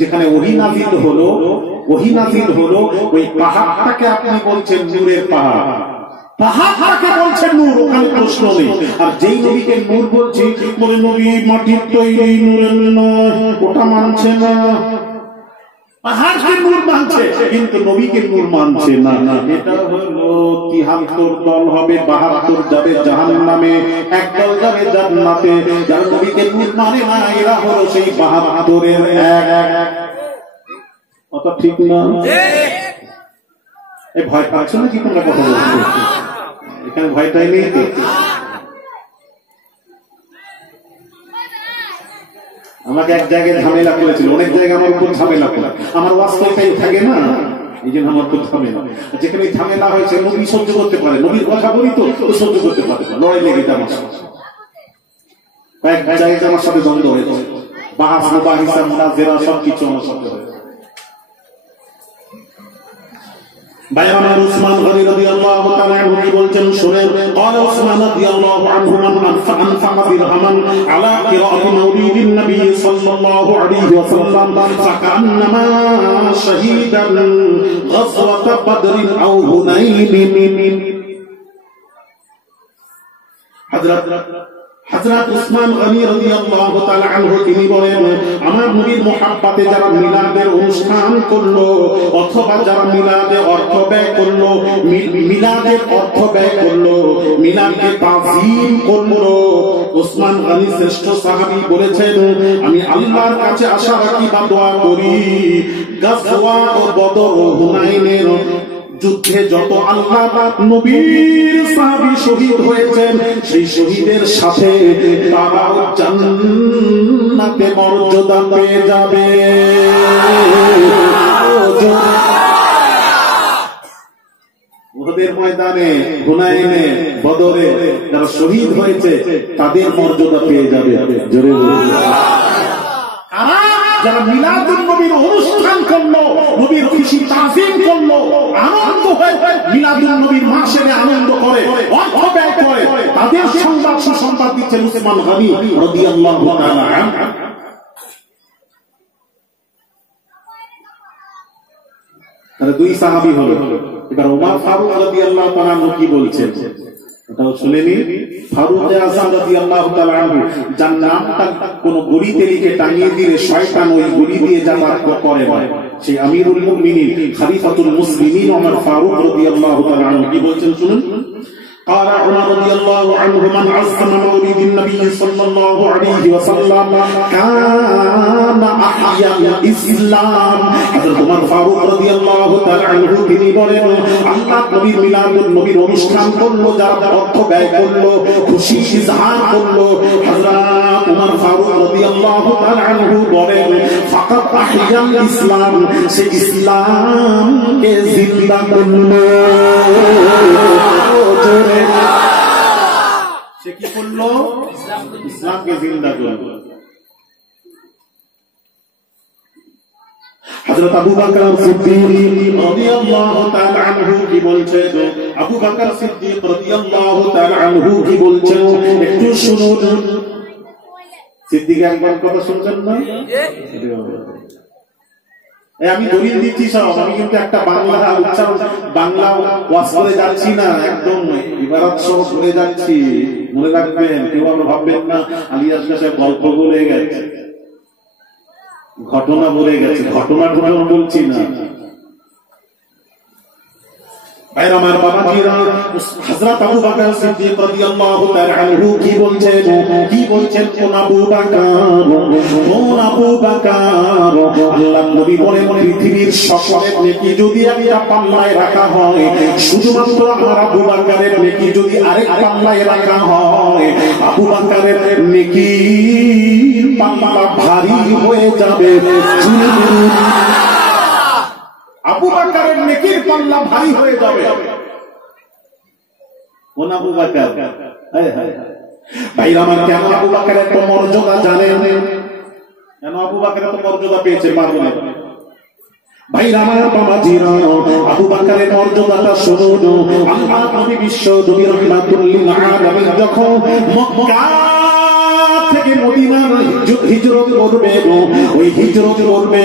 যেখানে ওহী নাযিল হলো, ওই পাহাড়টাকে আপনি বলছেন নূরের পাহাড়। পাহাড়টাকে বলছেন নূর, ওখানে প্রশ্ন নেই। আর যেই নবীকে নূর বলছি, বলে নবী মাটির তৈরি, নূরের নয়, ওটা মানছে না। পাহাড়কে নূর মানছে, কিন্তু নবীকে নূর মানছে না। এটা হলো ৭৩ দল হবে, ৭২ যাবে জাহান্নামে, একদল যাবে জান্নাতে। যারা নবীকে নূর মানে না, এরা হলো সেই ৭২-এর এক। কথা ঠিক না? এই ভয় পাচ্ছ না কি তোমরা কথা বলছো? এখানে ভয়টাই নেই তো। আমাকে এক জায়গায় ঝামেলা করেছিল, অনেক জায়গায় আমার উপর ঝামেলা করে, আমার ওয়াস্তাই থাকে না, এই জন্য আমার খুব ঝামেলা। যেখানে ঝামেলা হয়েছে নবী সহ্য করতে পারে, নবীর কথা বলি তো সহ্য করতে পারে না, লড়াই লেগে আমার সাথে। কয়েক জায়গায় আমার সাথে দ্বন্দ্ব হয়েছে, বাহাস মুবাহিসা মুনাজেরা সবকিছু আমার সাথে হয়েছে। উসমান গনি রাদিয়াল্লাহু তাআলা আনহু কি বলছেন শুনেন? ক্বালা উসমান রাদিয়াল্লাহু আনহু মান আনফাকা দিরহামান আলা কিরাআতি মাউলিদিন নবী সাল্লাল্লাহু আলাইহি ওয়াসাল্লাম ফাকান্নামা শাহীদান গাযওয়াত বদর আও হুনাইন। হযরত উসমান গনি রাদিয়াল্লাহু তাআলা আনহু তিনি বলেন, আমার নবীর মুহাব্বতে যারা মিলাদের অনুষ্ঠান করলো অথবা যারা মিলাদে অর্থ ব্যয় করলো, মিলাদের অর্থ ব্যয় করলো, মিলাদকে তাযীম করলো, উসমান গনি শ্রেষ্ঠ সাহাবী বলেছেন, আমি আল্লাহর কাছে আশা রাখি বা দোয়া করি গাজওয়া ও বদর ও হুনাইনের যুদ্ধে যত আল্লাহ নবীর সাহাবী শহীদ হয়েছেন সেই শহীদের সাথে তারাও জান্নাতে মর্যাদা পেয়ে যাবে। উহুদের ময়দানে, হুনাইনে, বদরে যারা শহীদ হয়েছে তাদের মর্যাদা পেয়ে যাবে। জোরে বলুন। যারা মিলাদুন নবীর অনুষ্ঠান করলো, নবীর খুশি তাজিম করলো, আনন্দ হয়ে মিলাদুন নবীর মাসে আনন্দ করে, অর্থ ব্যয় করে, তাদের সংবাদ সুসংবাদ দিচ্ছেন উসমান গনি রাদিয়াল্লাহু তাআলা আনহু। তাহলে দুই সাহাবী হলো। এবার ওমর ফারুক রাদিয়াল্লাহু তাআলা আনহু কি বলছেন এটাও শুনে নিন। ফারুক আযম রাদিয়াল্লাহু তাআলা আনহু, যার নামটা কোন গড়িতে লিখে টাঙিয়ে দিলে শয়তান ওই গড়ি দিয়ে যাতায়াত করে না, সেই আমিরুল মুমিনিন খলিফাতুল মুসলিমিন ওমর ফারুক রাদিয়াল্লাহু তাআলা আনহু কি বলছেন শুনুন। قال عمر رضي الله عنه من عظم مولد النبي صلى الله عليه وسلم كان أحيا الإسلام। হযরত ওমর ফারুক রাদিয়াল্লাহু তাআলা আনহু তিনি বলেন, আল্লাহ নবীর মিলাদুন নবীর অনুষ্ঠান করলো, যারা অর্থ ব্যয় করলো, খুশি ইজহার করলো, হযরত ওমর ফারুক রাদিয়াল্লাহু তাআলা আনহু বলেন, ফাকাত আহইয়াল ইসলাম, সে ইসলামকে জিন্দা করলো। সে কি করলো? ইসলামকে জিন্দা করলো। হযরত আবু বকর সিদ্দিক রাদিয়াল্লাহু তাআলা আনহু কি বলছেন? আবু বকর সিদ্দিক রাদিয়াল্লাহু তাআলা আনহু কি বলছেন একটু শুনুন। সিদ্দিক একবার কথা শুনছেন না? আমি দলিল দিচ্ছি সব, আমি কিন্তু একটা বাংলা উচ্চারণ বাংলা ওয়াজ করে যাচ্ছি না, একদম ইবারত সহ করে যাচ্ছি। মনে রাখবেন, কেউ আবার ভাববেন না আলিয়াস সাহেব গল্প বলে গেছে, ঘটনা বলে গেছে, ঘটনা বলছি না। আমার বাবাজিরা, হযরত আবু বকর সিদ্দিক রাদিয়াল্লাহু তাআলা আনহু কি বলছেন? কি বলছেন? কোন আবু বকর, আল্লাহর নবী বলেন, পৃথিবীর সকলের নেকি যদি একটা পাল্লায় রাখা হয়, শুধুমাত্র আমার আবু বকরের নেকি যদি আরেক পাল্লায় রাখা হয়, আবু বকরের নেকির পাল্লা ভারী হয়ে যাবে। আবু বকরের নেকির পাল্লা ভারী হয়ে যাবে। কোন আবু বকর? ভাইরা আমার, কেন আবু বকরের এত মর্যাদা জানেন? কেন আবু বকর এত মর্যাদা পেয়েছে? পারবেন ভাইরা আমার, বাবাজিরা, আবু বকরের মর্যাদাটা শুনুন। আল্লাহর নবী বিশ্ব নবী রাহমাতুল লিল আলামিন যখন মক্কা থেকে মদিনার হিজরত করবে, ওই হিজরত করবে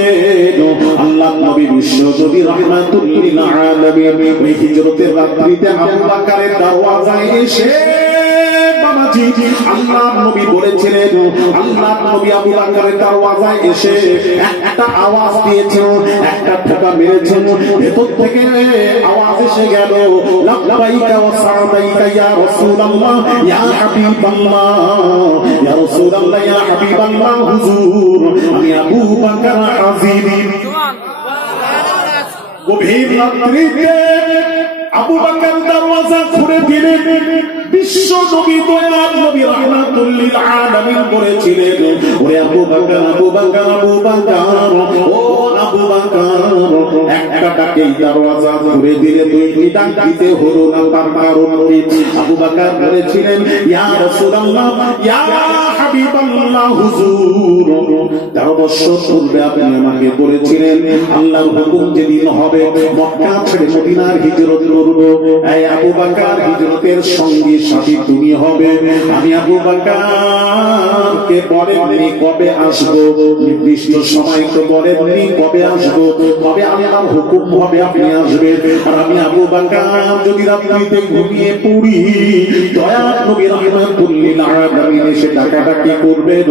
আল্লাহর নবী বিশ্ব নবী রাহমাতুল লিল আলামিন ওই হিজরতের রাত্রিতে আবু বকরের দরওয়াজায় এসে বাবাজি আল্লাহর নবী বলেছিলেন, আল্লাহর নবী আবু বকরের দরওয়াজায় এসে একটা আওয়াজ দিয়েছেন, একটা ঠোকা মেরেছেন, ভেতর থেকে আওয়াজ এসে গেল, লাব্বাইকা ওয়া সাদাইকা ইয়া রাসূলুল্লাহ ইয়া হাবিবাল্লাহ, ইয়া রাসূলুল্লাহ ইয়া হাবিবাল্লাহ, হুজুর আমি আবু বকর হাজির। গভীর রাত্রিতে আবু বকর দরওয়াজা খুলে দিলেন। বিশ্ব নবী দয়ার নবী রাহমাতুল লিল আলামিন বলেছিলেন, ওরে আবু বকর, আবু বকর, আবু বকর, ও আবু বকর, একটা ডাকে দরওয়াজা খুলে দিলে দুইটি ডাক দিতে হলো না, তার কারণ কি? আবু বকর বলেছিলেন, ইয়া রাসূলুল্লাহ ইয়া হাবিবাল্লাহ হুজুর 13 বছর পূর্বে আপনি আমাকে বলেছিলেন আল্লাহর হুকুম যেদিন হবে মক্কা ছেড়ে মদিনার হিজরত করব, এই আবু বকর হিজরতের সঙ্গী সাথী তুমি হবে। আমি আবু বকরকে বলেননি কবে আসবো, নির্দিষ্ট সময় তো বলেননি কবে আসবো, কবে আল্লাহর হুকুম হবে আপনি আসবেন। আর আমি আবু বকর যদি রাত্রিতে ঘুমিয়ে পড়ি, দয়ার নবী রাহমাতুল লিল আলামিন এসে ডাকাডাকি করবেন,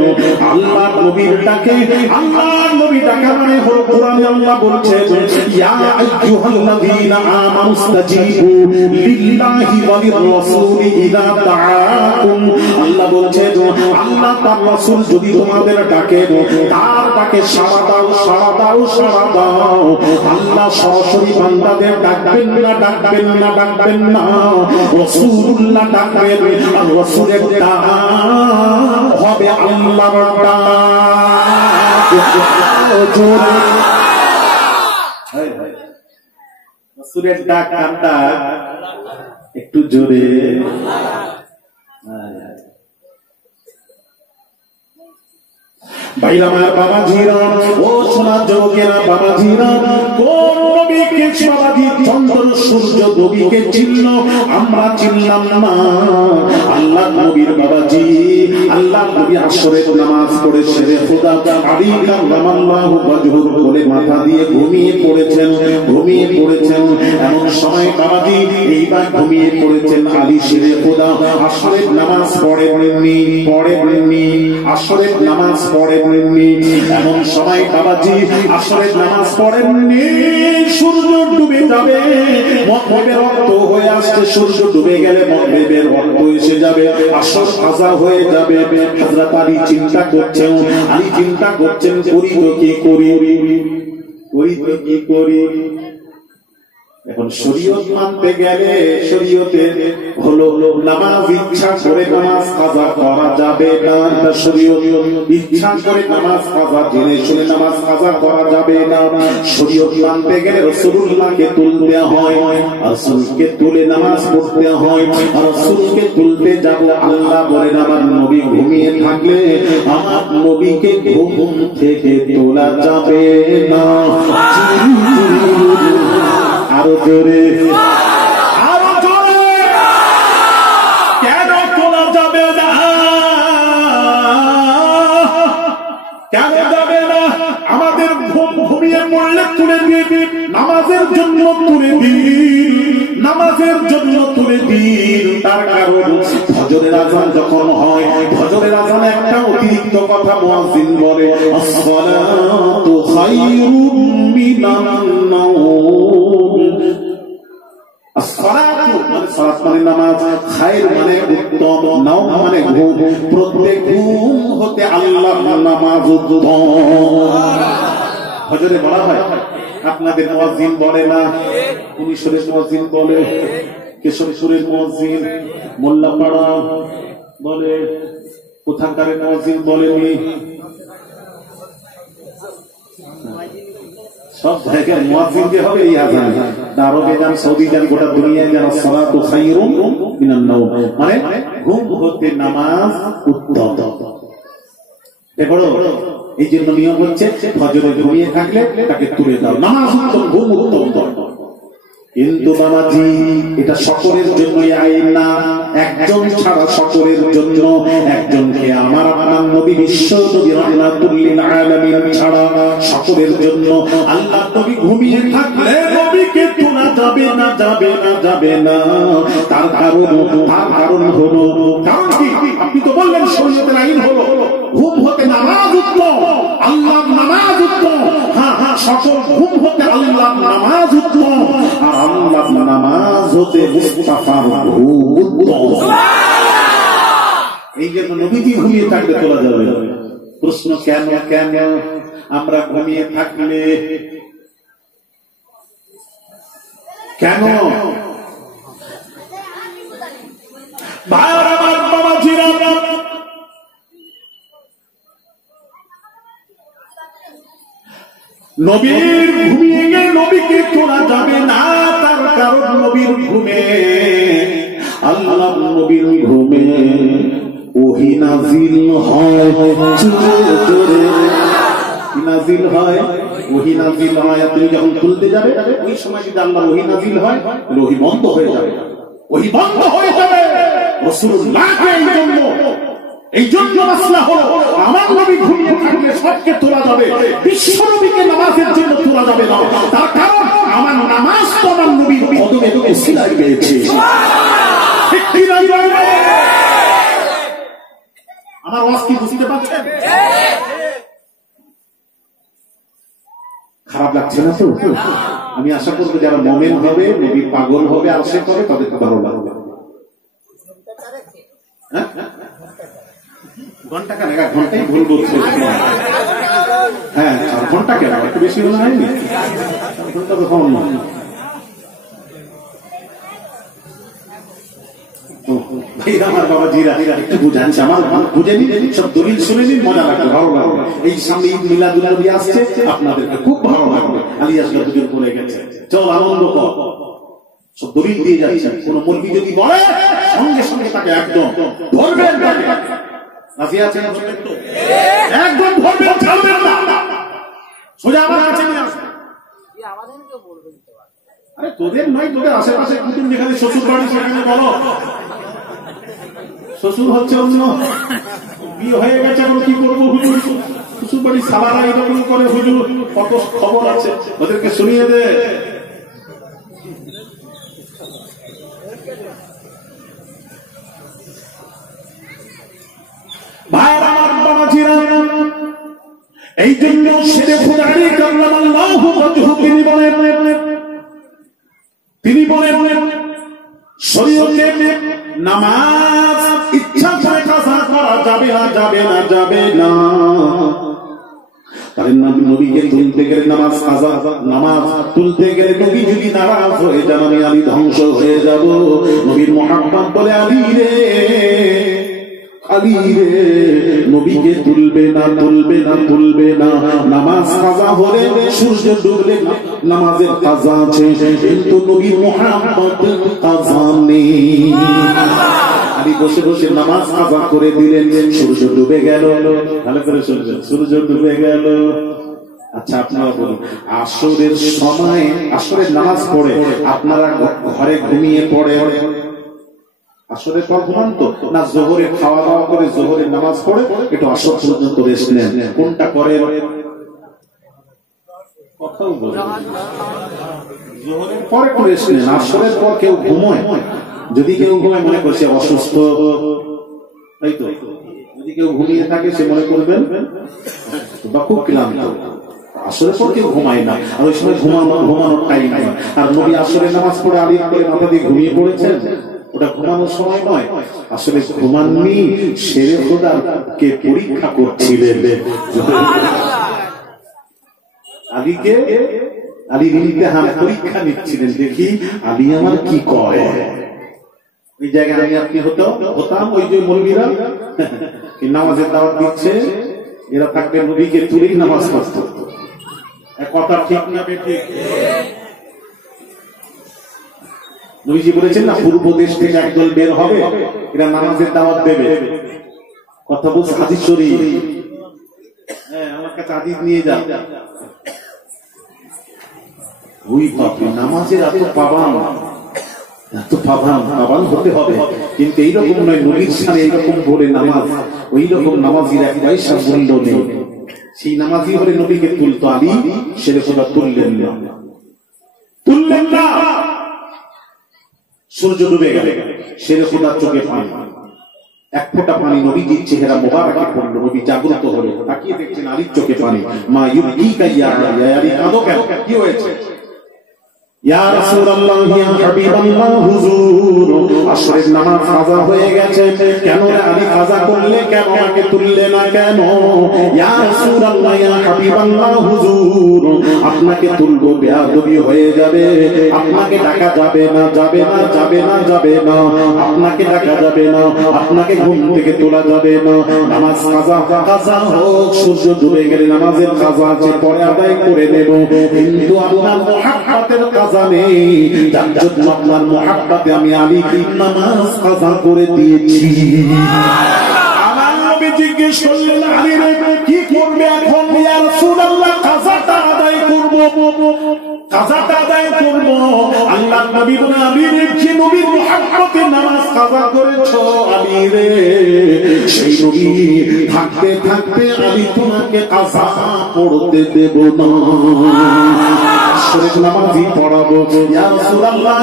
আল্লাহর নবীর ডাকে, আল্লাহর নবী ডাকা মানে হলো কোরআনে আল্লাহ বলছেন ইয়া আইয়ুহাল্লাযীনা আমানুস্তাজিবু লিল্লাহি ওয়া লির-রাসূলি ইযা দাআকুম। আল্লাহ বলছেন আল্লাহ তার রাসূল যদি তোমাদের ডাকে তার ডাকে সাড়া দাও, সাড়া দাও, সাড়া দাও। আল্লাহ সরাসরি বান্দাদের ডাকবেন না, ডাকবেন না, ডাকবেন না, রাসূলুল্লাহ ডাকবেন, আর রাসূলের ডাক হবে আল্লাহর ডাক। জোরে রাসূলের ডাক কার ডাক? একটু জোরে। ভাইরা আমার বাবাজিরা, ও সোনা যুবকেরা বাবাজিরা, কোন নবীকে বাবাজি চন্দ্র সূর্য নবীকে চিনল, আমরা চিনলাম না। আল্লাহ নবীর বাবাজি, আল্লাহ নবী আসরের নামাজ পড়ে সেরে খোদা আলী কাররামাল্লাহু ওয়াজহুর কোলে মাথা দিয়ে ঘুমিয়ে পড়েছেন, ঘুমিয়ে পড়েছেন। এমন সময় বাবাজি এইবার ঘুমিয়ে পড়েছেন আলী সেরে খোদা আসরের নামাজ পড়েননি, পড়েননি, আসরের নামাজ পড়েননি। এমন সময় বাবাজি আসরের নামাজ পড়েননি, সূর্য ডুবে যাবে, মাগরিবের রক্ত হয়ে আসছে, সূর্য ডুবে গেলে মাগরিবের রক্ত এসে যাবে, আসর কাজা হয়ে যাবে। হযরত আলী চিন্তা করছেন, আলী চিন্তা করছেন করি তো কি করি, করি তো কি করি। এখন শরীয়ত মানতে গেলে শরীয়তে হলো নামাজ ইচ্ছা করে নামাজ কাজা করা যাবে না, এটা শরীয়ত। ইচ্ছা করে নামাজ কাজা, জেনে শুনে নামাজ কাজা করা যাবে না। শরীয়ত মানতে গেলে রাসূলুল্লাহকে তুলতে হয়, রাসূলকে তুলে নামাজ পড়তে হয়। আর রাসূলকে তুলতে যাব, আল্লাহ বলেন আমার নবী ঘুমিয়ে থাকলে আমার নবীকে ঘুম থেকে তোলা যাবে না। আরো জোরে, আরো জোরে, কেন তোলা যাবে না, কেন যাবে না? আমাদের ঘুমিয়ে পড়লে তুলে দিন, নামাজের জন্য তুলে দিন, নামাজের জন্য তুলে দিন। তার কারণ ফজরের আযান যখন হয়, ফজরের আযানে একটা অতিরিক্ত কথা মুয়াজ্জিন বলে, আসসালাতু খায়রুম মিনান নাওম। আসসালাতু মানে সালাত মানে নামাজ, খায়র মানে উত্তম, নাওম মানে ঘুম। প্রত্যেক ঘুম হতে আল্লাহর নামাজ উত্তম। ফজরে বলা হয়, আপনাদের মুয়াজ্জিন বলে না, পুলিশের মুয়াজ্জিন বলে, কেশবপুরের মুয়াজ্জিন, মোল্লাপাড়া বলে, কোথাকার মুয়াজ্জিন বলেনি, সব জায়গায় মুয়াজ্জিন যে হবে এই আযান। আরবে যান, সৌদি যান, গোটা দুনিয়ায় যান, সালাতু খায়রুম মিনান নাওম মানে ঘুম হতে নামাজ উত্তম। দেখো এই জন্য নিয়ম হচ্ছে ফজরে ঘুমিয়ে থাকলে তাকে তুলে দাও, নামাজ উত্তম, ঘুম উত্তম। কিন্তু বাবাজি এটা সকলের জন্য আইন না, একজন ছাড়া সকলের জন্য। একজনকে আমার আপনার নবী বিশ্ব নবী রাহমাতুল লিল আলামিন ছাড়া সকলের জন্য। আল্লাহ নবী ঘুমিয়ে থাকলে নবীকে তোলা যাবে না, যাবে না, যাবে না। তার কারণ হলো, কারণ কি? আপনি তো বললেন শরীয়তের আইন হলো ঘুম হতে নামাজ উত্তম, আল্লাহর নামাজ উত্তম। হ্যাঁ হ্যাঁ, সকল ঘুম হতে আল্লাহর নামাজ উত্তম, আর আল্লাহর নামাজ হতে মুস্তাফার ঘুম উত্তম। এই জন্য নবীজি ঘুমিয়ে থাকলে তোলা যাবে। প্রশ্ন কেন, কেন আমরা ঘুমিয়ে থাকলে কেন? ভাইরা আমার বাবাজিরা, নবীর ঘুমিয়ে গেলে নবীকে তোলা যাবে না। তার কারণ নবীর ঘুমে, আল্লাহ নবীর ঘুমে ওহী নাযিল নাজিল হয় জোরে জোরে, কি নাজিল হয়? ওহী নাজিল হয়। তুমি যখন তুলতে যাবে ওই সময় যদি আল্লাহ ওহী নাজিল হয় তাহলে ওহী বন্ধ হয়ে যাবে, ওহী বন্ধ হয়ে যাবে। রাসূলুল্লাহকে এই জন্য মাসলা হলো আমার নবী ঘুমিয়ে থাকলে সবকে তোলা যাবে, বিশ্ব নবীকে নামাজের জন্য তোলা যাবে না। তার কারণ আমার নামাজ তো আমার নবীর কদমে উসিলায় পেয়েছে। ঠিক কি না? আমার ওয়াজ কি বুঝতে পারছেন? খারাপ লাগছে না তো? আমি আশা করবো যারা মুমিন হবে, নবী পাগল হবে, আশা করে তাদের ভালো লাগবে। ঘন্টা কেন? 1 ঘন্টাই ভুল বলছে। হ্যাঁ, 4 ঘন্টা কেন? একটু বেশি হলো হয়নি? ঘন্টা তো কম নয়। আমার বাবা জিরা একটু বুঝাচ্ছি, আমার বুঝে নিন, সব দলিল শুনে নিন, মজা লাগবে, ভালো লাগবে। এই সামনে ঈদ মিলাদুল নবী আসছে, আপনাদেরকে খুব ভালো লাগবে। আলিয়াসগঞ্জ হুজুর বলে গেছে, চল আনন্দ কর, সব দলিল দিয়ে যাচ্ছে। কোন মৌলবী যদি বলে সঙ্গে সঙ্গে তাকে একদম ধরবেন, রাজি আছেন? একদম ধরবেন, ছাড়বেন না, সোজা আমার কাছে নিয়ে আসবেন। আরে তোদের নয়, তোদের আশেপাশে কুটুম যেখানে শ্বশুর বাড়ি সেখানে বলো। শ্বশুর হচ্ছে অন্য, বিয়ে হয়ে গেছে, এখন কি করবো হুজুর? শ্বশুর বাড়ি সালারা এরকম করে হুজুর, কত খবর আছে, ওদেরকে শুনিয়ে দে। ভাইরা আমার বাবাজিরা, এই জন্য শেরে খুদারি কাল্লামাল্লাহু ওয়াজহু তিনি বলেন শরীয়তে নামাজ ইচ্ছা করে কাজা করা যাবে না, যাবে না, যাবে না। কারণ নবীকে তুলতে গেলে নামাজ কাজা, নামাজ তুলতে গেলে নবী যদি নারাজ হয়ে যান, আমি আলী ধ্বংস হয়ে যাব। নবীর মুহাব্বত বলে, আলী রে, আলী রে, নবীকে তুলবে না, তুলবে না, তুলবে না। নামাজ কাজা হলে সূর্য ডুবলে নামাজের কাজা আছে, কিন্তু নবীর মুহাব্বত কাজা নেই। আলী বসে বসে নামাজ কাজা করে দিলেন, সূর্য ডুবে গেল। ভালো করে শুনবেন, সূর্য ডুবে গেল। আচ্ছা আপনারা বলুন, আসরের সময় আসরের নামাজ পড়ে আপনারা ঘরে ঘুমিয়ে পড়ে আসরের পর ঘুমান তো না, জোহরে খাওয়া দাওয়া করে জোহরের নামাজ পড়ে একটু আসর পর্যন্ত রেস্ট নেন? কোনটা করে? কথাও বলে জোহরের পর একটু রেস্ট নেন। আসরের পর কেউ ঘুমোয়? যদি কেউ ঘুমায় মনে করছে অসুস্থ, তাই তো? যদি কেউ ঘুমিয়ে থাকে সে মনে করবেন বা খুব ক্লান্ত। আসরের পর কেউ ঘুমায় না, আর ওই সময় ঘুমানোর টাইম নাই। আর নবী আসরের নামাজ পড়ে আলী করে মাথা দিয়ে ঘুমিয়ে পড়েছেন, ওটা ঘুমানোর সময় নয়। আসলে ঘুমাননি, শেরে খোদাকে পরীক্ষা করছিলেন। আলীকে, আলীর ইমতিহান পরীক্ষা নিচ্ছিলেন, দেখি আলী আমার কি করে। ওই জায়গায় আমি আপনি হতাম ওই যে মৌলবীরা নামাজের দাওয়াত দিচ্ছে, এরা থাকবে নবীকে তুলেই নামাজ পড়ত। কথা ঠিক না বেঠিক? নবীজি বলেছেন না, পূর্ব দেশ থেকে একদল বের হবে, এরা নামাজের দাওয়াত দেবে। কথা বলছে হাদিস শরীফ। হ্যাঁ, আমার কাছে হাদিস নিয়ে যা। ওই বাপরে, নামাজের এত পাবান, এত পাবান হতে হবে, কিন্তু এইরকম নয়। নবীর সামনে এইরকম বলে নামাজ, ওই রকম নামাজির এক পয়সা মূল্য নেই। সেই নামাজি হলে নবীকে তুলতো, আলী শেরে খোদা তুললেন না, তুললেন না। সূর্য ডুবে গেল, শেরে খোদার চোখে পানি, এক ফোঁটা পানি নবীজির চেহারা মোবারকে পড়ল। নবী জাগ্রত হলো, তাকিয়ে দেখছেন আলীর চোখে পানি। মা ইউবকিকা ইয়া আলী, কাঁদো কেন? কি হয়েছে? ইয়া রাসূলুল্লাহ, ইয়া হাবিবাল্লাহ, হুজুর আসরের নামাজ কাজা হয়ে গেছে। কেন আলী কাজা করলে? কেন আমাকে তুললে না কেন? ইয়া রাসূলুল্লাহ, ইয়া হাবিবাল্লাহ, হুজুর আপনাকে তুলবো বেয়াদবি হয়ে যাবে, আপনাকে ডাকা যাবে না, যাবে না, যাবে না, যাবে না, আপনাকে ডাকা যাবে না, আপনাকে ঘুম থেকে তোলা যাবে না। নামাজ কাজা, কাজা হোক, সূর্য ডুবে গেলে নামাজের কাজা আছে, পরে আদায় করে নেব। কিন্তু আপনার মুহাব্বতের কাজা নেই, যার জন্য আপনার মুহাব্বতে আমি আলী নামাজ কাজা করে দিয়েছি। আমার নবী জিজ্ঞেস করলেন আলী রে কি করবে এখন? ইয়া রাসূলুল্লাহ কাযাটা আদায় করব, কাযাটা আদায় করব। আল্লাহর নবী বলেন আলী রে যে নবীর মুহাব্বতে নামাজ কাযা করেছো আলী রে, সেই নবী থাকতে থাকতে আমি তোমাকে কাযা পড়তে দেব না। নামাজি পড়াবো। ইয়া রাসূলুল্লাহ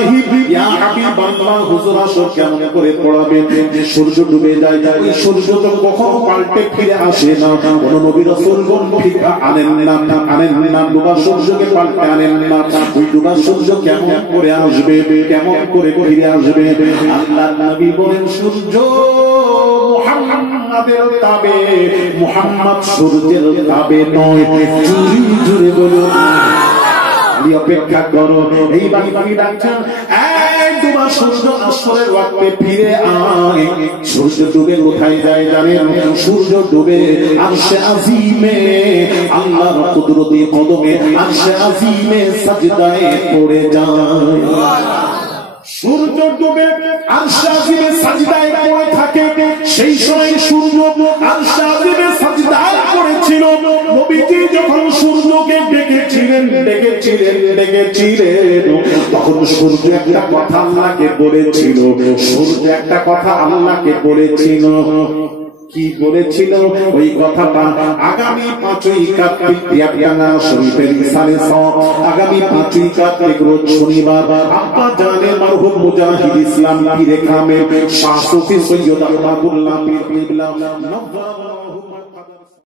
ইয়া হাবিবাল্লাহ হুজুর আসর কেমন করে পড়াবেন? যে সূর্য ডুবে যায়, ওই সূর্য তো কখনো পাল্টে ফিরে আসে না। কোন নবী রাসূলগণ ফিরে আনেন না, ডুবা সূর্যকে পাল্টে আনেন না। ওই ডুবা সূর্য কেমন করে আসবে, কেমন করে ফিরে আসবে? আল্লাহর নবী বলেন সূর্য মুহাম্মাদের তাবে, মুহাম্মদ সূর্যের তাবে নয়। জুড়ে বলো অপেক্ষা করো। এই বাড়ি ডাকছেন তোমার সূর্য আসরের ওয়াক্তে ফিরে আয়। সূর্য ডুবে কোথায় যায় জানেন? সূর্য ডুবে আরশে আজিমে, আল্লাহর কুদরতি কদমে আরশে আজিমে সাজদায় পড়ে যায়। সূর্য ডুবে আরশে আজিমে সাজদায় পড়ে থাকে। সেই সময় সূর্য আরশে আজিমে সাজদায় পড়েছিল। নবীজি যখন সূর্যকে ডেকেছিলেন তখন সূর্য একটা কথা আল্লাহকে বলেছিল। সূর্য একটা কথা আল্লাহকে বলেছিল। কি বলেছিল? ওই কথাটা আগামী 5ই কার্তিক পিয়াপিয়াঙ্গা শরীফের ইসালে আগামী 5ই কার্তিক রোজ শনিবার আব্বা জানে মরহুম মুজাহিদ ইসলাম পীরে কামেল শাহ সুফি সৈয়দ আহমদুল্লাহ পীর কিবলা